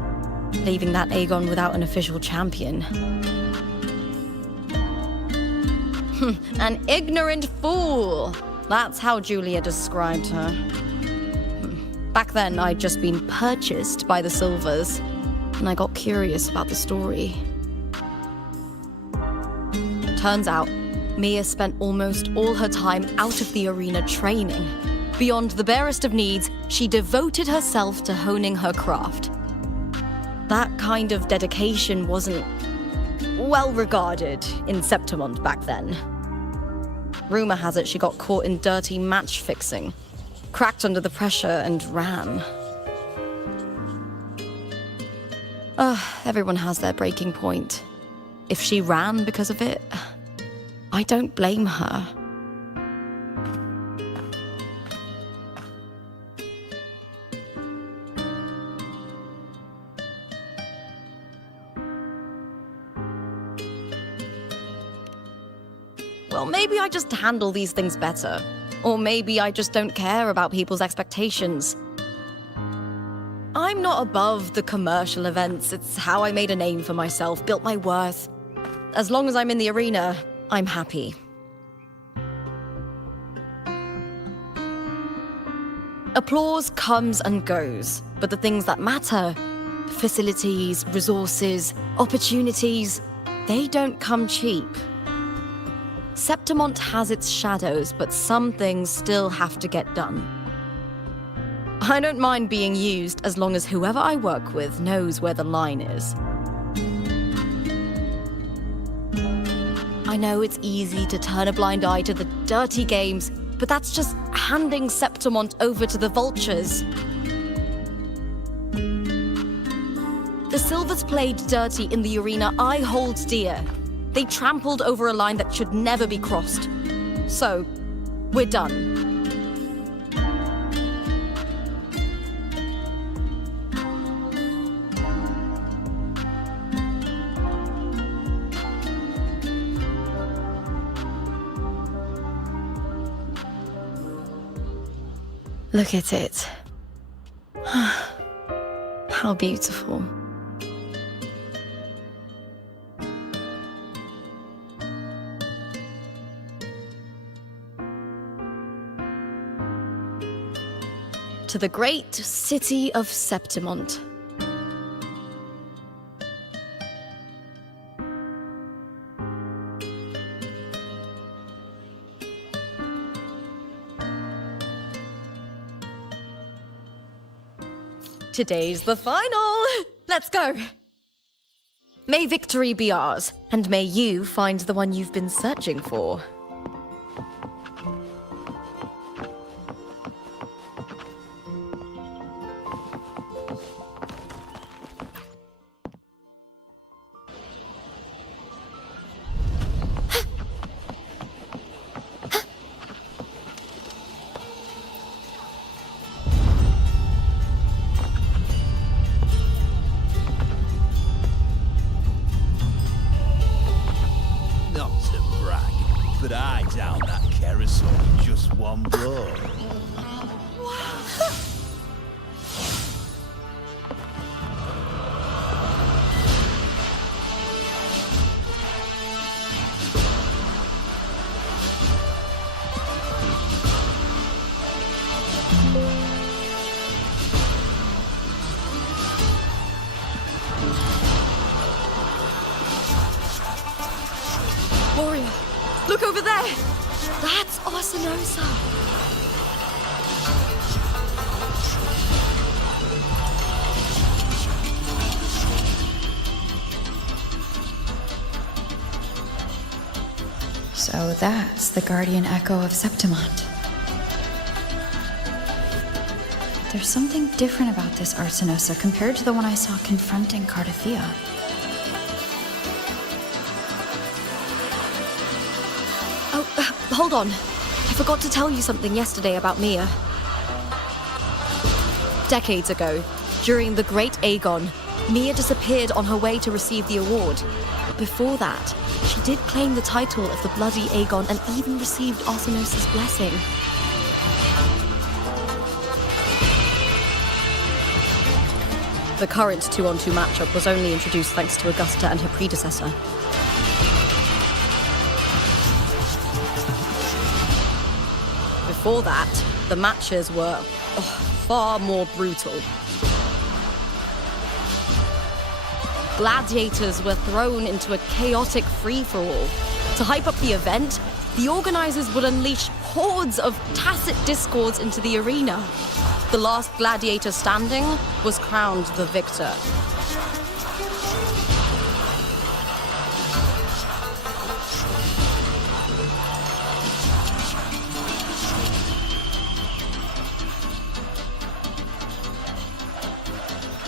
leaving that Aegon without an official champion. An ignorant fool! That's how Julia described her. Back then, I'd just been purchased by the Silvers, and I got curious about the story. Turns out, Mia spent almost all her time out of the arena training. Beyond the barest of needs, she devoted herself to honing her craft. That kind of dedication wasn't well regarded in Septimont back then. Rumor has it she got caught in dirty match fixing, cracked under the pressure and ran. Everyone has their breaking point. If she ran because of it, I don't blame her. Well, maybe I just handle these things better. Or maybe I just don't care about people's expectations. I'm not above the commercial events. It's how I made a name for myself, built my worth. As long as I'm in the arena, I'm happy. Applause comes and goes, but the things that matter, facilities, resources, opportunities, they don't come cheap. Septimont has its shadows, but some things still have to get done. I don't mind being used as long as whoever I work with knows where the line is. I know it's easy to turn a blind eye to the dirty games, but that's just handing Septimont over to the vultures. The Silvers played dirty in the arena I hold dear. They trampled over a line that should never be crossed. So, we're done. Look at it. How beautiful. To the great city of Septimont. Today's the final! Let's go! May victory be ours, and may you find the one you've been searching for. Not to brag, but I downed that carousel in just one blow. Warrior, look over there! That's Arsinosa! So that's the guardian echo of Septimont. There's something different about this Arsinosa compared to the one I saw confronting Cardathea. Oh, hold on. I forgot to tell you something yesterday about Mia. Decades ago, during the Great Aegon, Mia disappeared on her way to receive the award. Before that, she did claim the title of the Bloody Aegon and even received Arsinosa's blessing. The current 2-on-2 matchup was only introduced thanks to Augusta and her predecessor. Before that, the matches were far more brutal. Gladiators were thrown into a chaotic free-for-all. To hype up the event, the organizers would unleash hordes of tacit discords into the arena. The last gladiator standing was crowned the victor.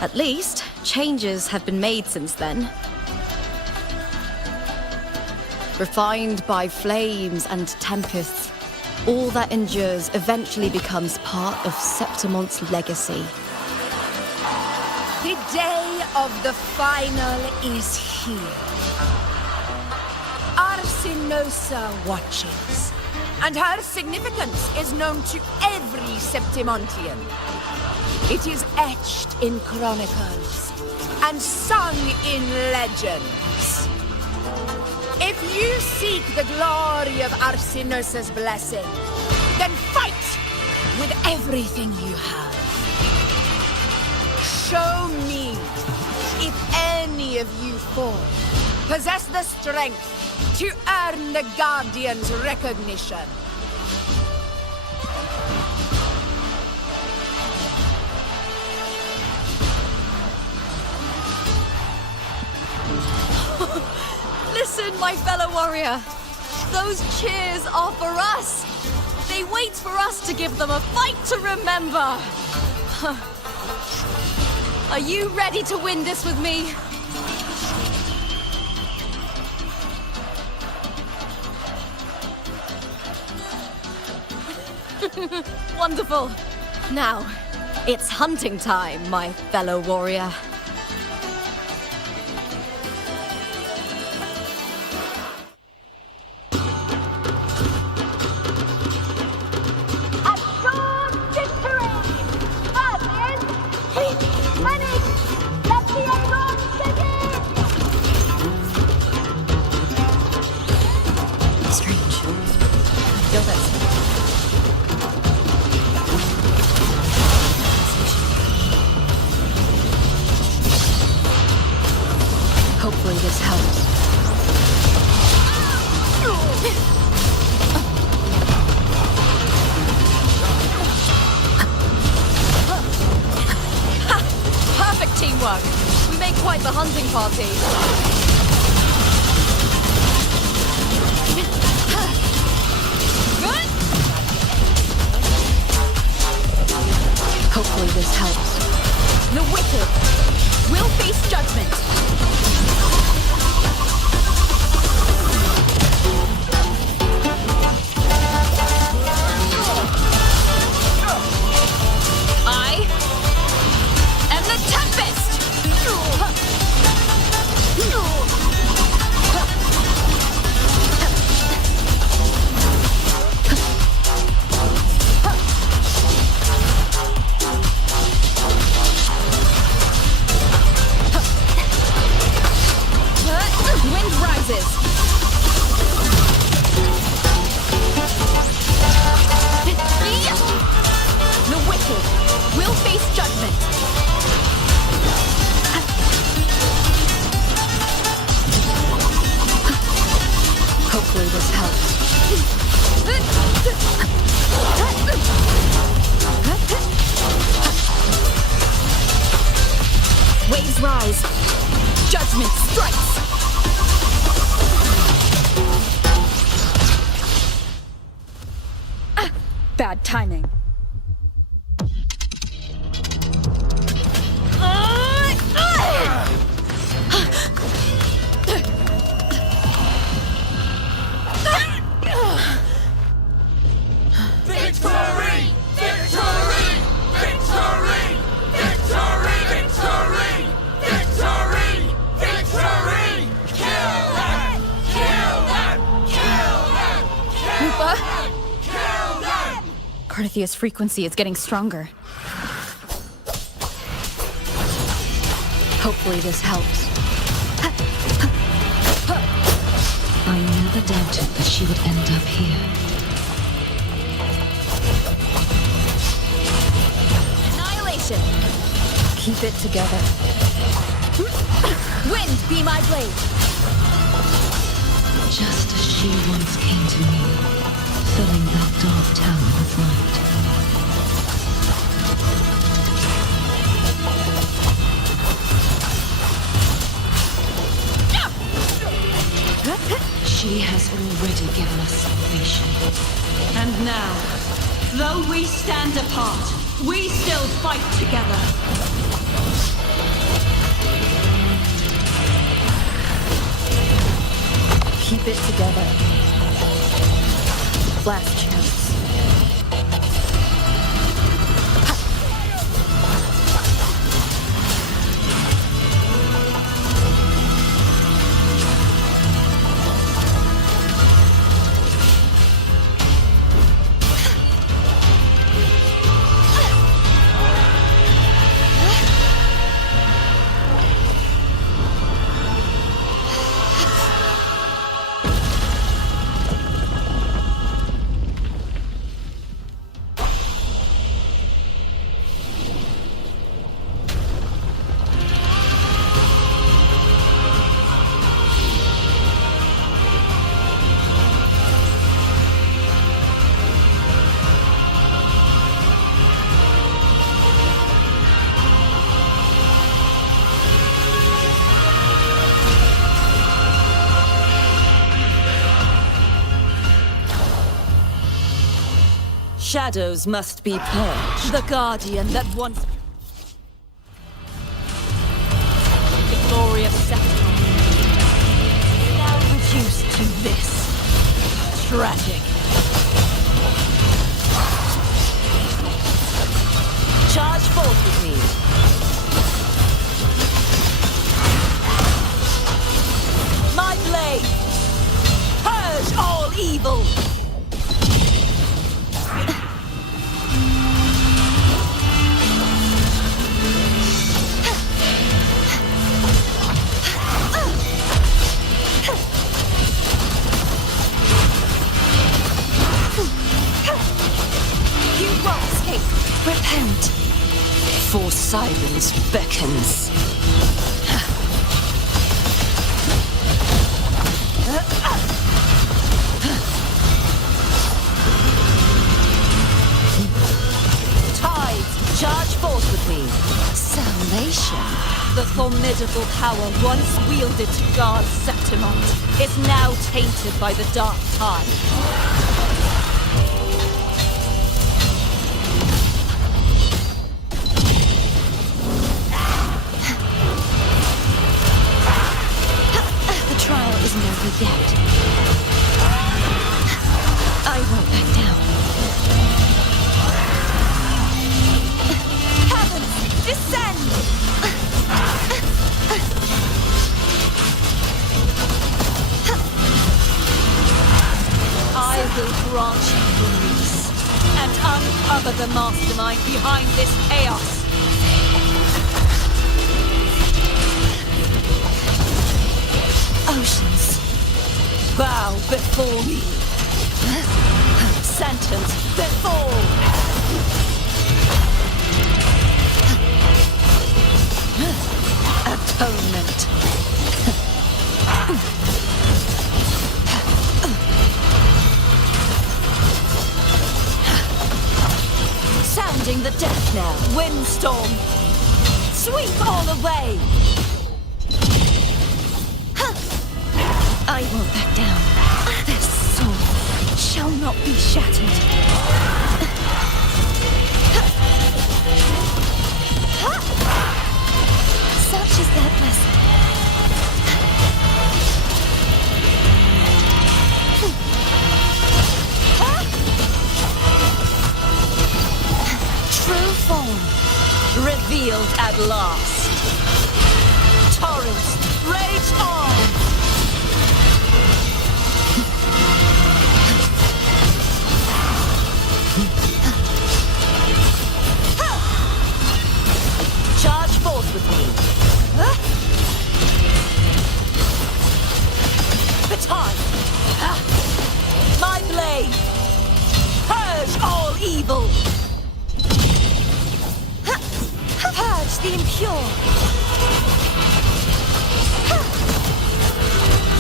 At least, changes have been made since then. Refined by flames and tempests, all that endures eventually becomes part of Septimont's legacy. The day of the final is here. Arsinosa watches, and her significance is known to every Septimontian. It is etched in chronicles and sung in legends. If you seek the glory of Arsinosa's blessing, then fight with everything you have. Show me if any of you four possess the strength to earn the Guardian's recognition. Listen, my fellow warrior. Those cheers are for us. They wait for us to give them a fight to remember. Are you ready to win this with me? Wonderful. Now, it's hunting time, my fellow warrior. Hopefully this helps. Perfect teamwork. We make quite the hunting party. Hopefully this helps. The wicked will face judgment. I am the Tempest! Wind rises. The wicked will face judgment. Hopefully this helps. Waves rise. Judgment strikes. bad timing. Victory! Victory! Victory! Victory! Victory! Victory! Victory! Kill them! Kill them! Kill them! Lupa? Kill them! Carthia's frequency is getting stronger. Hopefully this helps. I never doubted that she would end up here. Annihilation! Keep it together. Wind, be my blade! Just as she once came to me, filling that dark tower with light. She has already given us salvation. And now, though we stand apart, we still fight together. Keep it together. Last chance. Shadows must be purged. The guardian that once... The glory of Sephiroth. Now reduced to this. Tragic. Charge forth with me. My blade! Purge all evil! Repent, for silence beckons. Tides, charge forth with me. Salvation? The formidable power once wielded to guard Septimont is now tainted by the dark tide. Isn't over yet. I won't back down. Heavens, descend! I will grant you release and uncover the mastermind behind this chaos. Oceans, bow before me. Sentence before. Atonement. Sounding the death knell. Windstorm. Sweep all away. I won't back down. This soul shall not be shattered. Such is their blessing. True form, revealed at last. Torrents, rage on! Charge forth with me. Baton! My blade! Purge all evil! Purge the impure!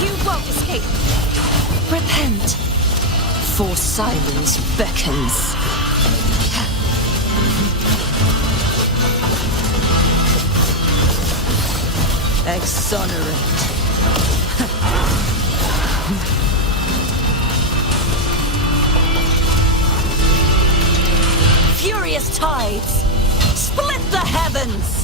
You won't escape! Repent, for silence beckons. Exonerate. Furious tides, split the heavens!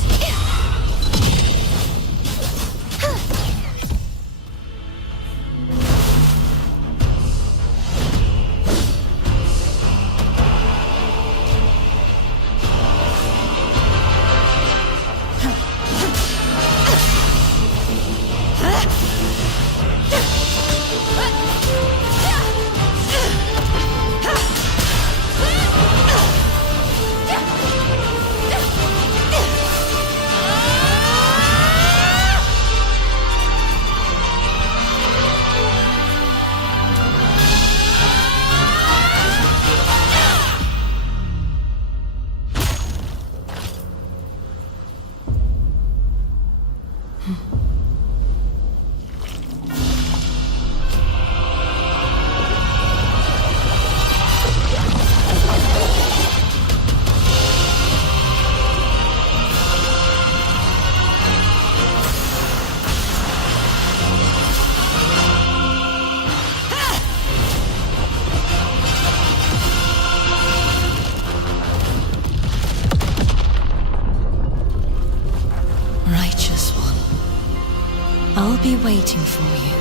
Righteous one, I'll be waiting for you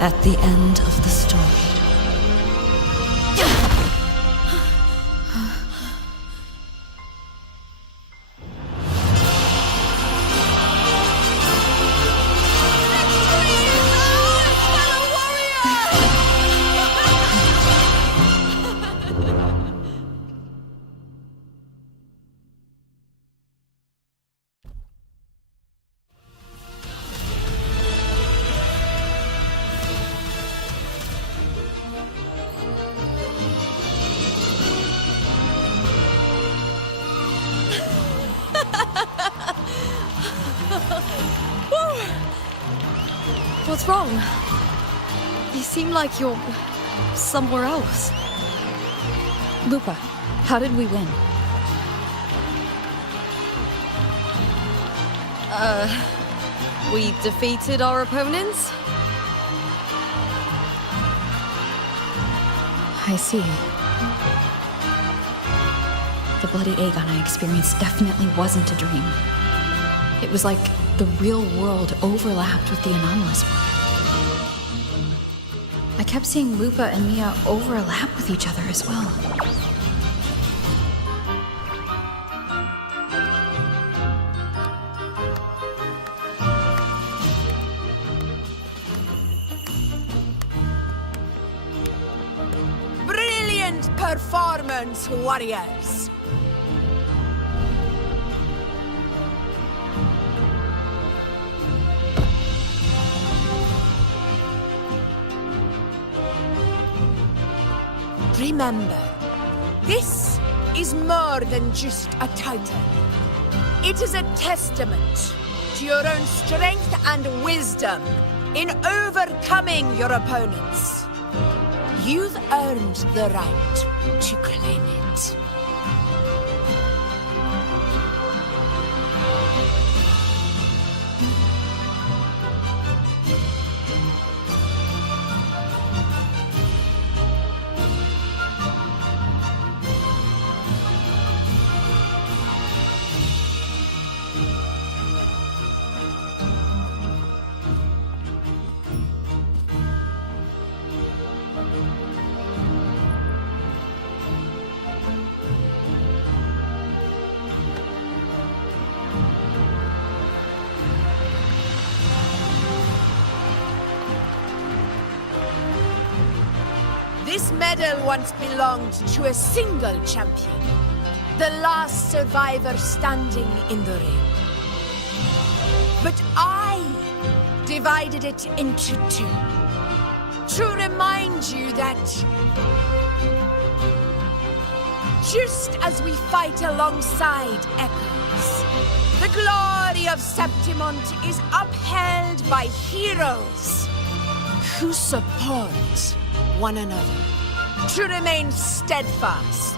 at the end of the story. What's wrong? You seem like you're somewhere else. Lupa, how did we win? We defeated our opponents? I see. The bloody Aegon I experienced definitely wasn't a dream. It was like the real world overlapped with the anomalous one. I kept seeing Lupa and Mia overlap with each other as well. Brilliant performance, warriors! Remember, this is more than just a title. It is a testament to your own strength and wisdom in overcoming your opponents. You've earned the right to claim it. This medal once belonged to a single champion, the last survivor standing in the ring. But I divided it into two, to remind you that just as we fight alongside echoes, the glory of Septimont is upheld by heroes who support one another, to remain steadfast.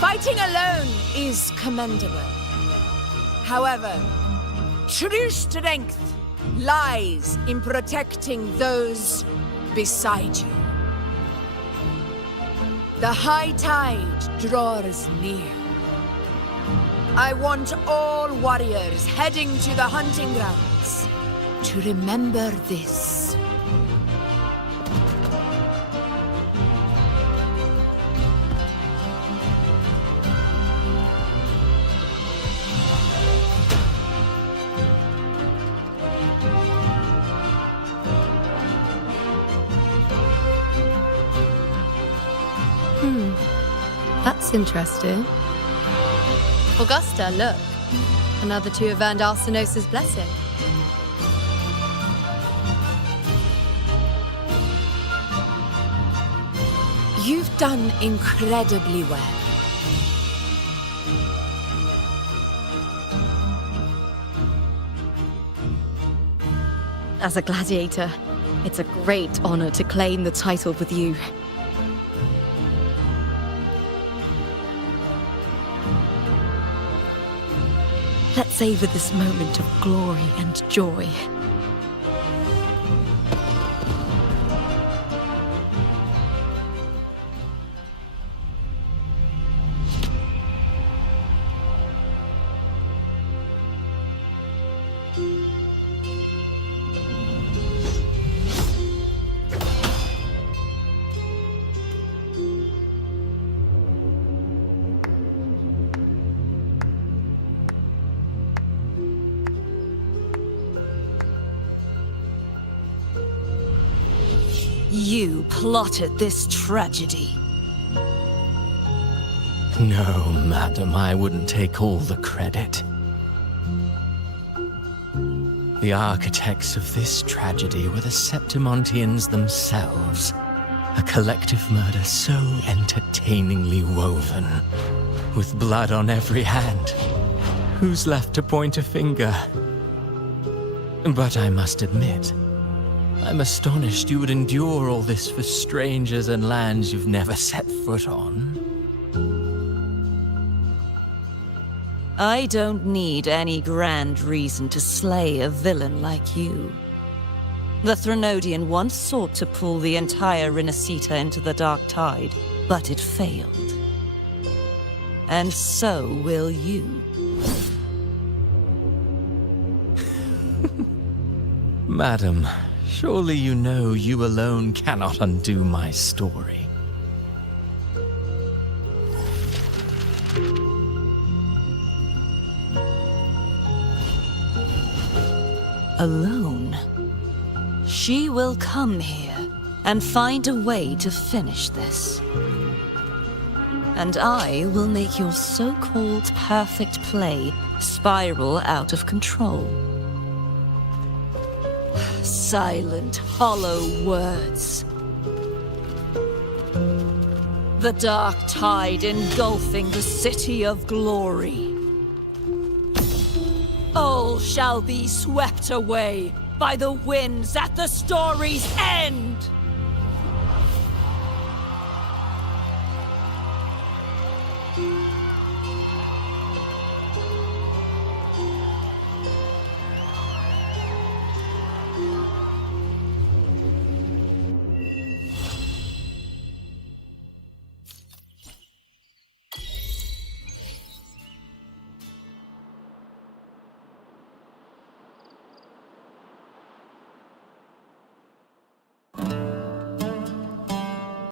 Fighting alone is commendable. However, true strength lies in protecting those beside you. The high tide draws near. I want all warriors heading to the hunting grounds to remember this. That's interesting. Augusta, look. Another two have earned Arsenos's blessing. You've done incredibly well. As a gladiator, it's a great honor to claim the title with you. Let's savor this moment of glory and joy. You plotted this tragedy. No, madam, I wouldn't take all the credit. The architects of this tragedy were the Septimontians themselves. A collective murder so entertainingly woven, with blood on every hand. Who's left to point a finger? But I must admit, I'm astonished you would endure all this for strangers and lands you've never set foot on. I don't need any grand reason to slay a villain like you. The Threnodian once sought to pull the entire Rinascita into the Dark Tide, but it failed. And so will you. Madam, surely you know you alone cannot undo my story. Alone? She will come here and find a way to finish this. And I will make your so-called perfect play spiral out of control. Silent, hollow words. The dark tide engulfing the city of glory. All shall be swept away by the winds at the story's end!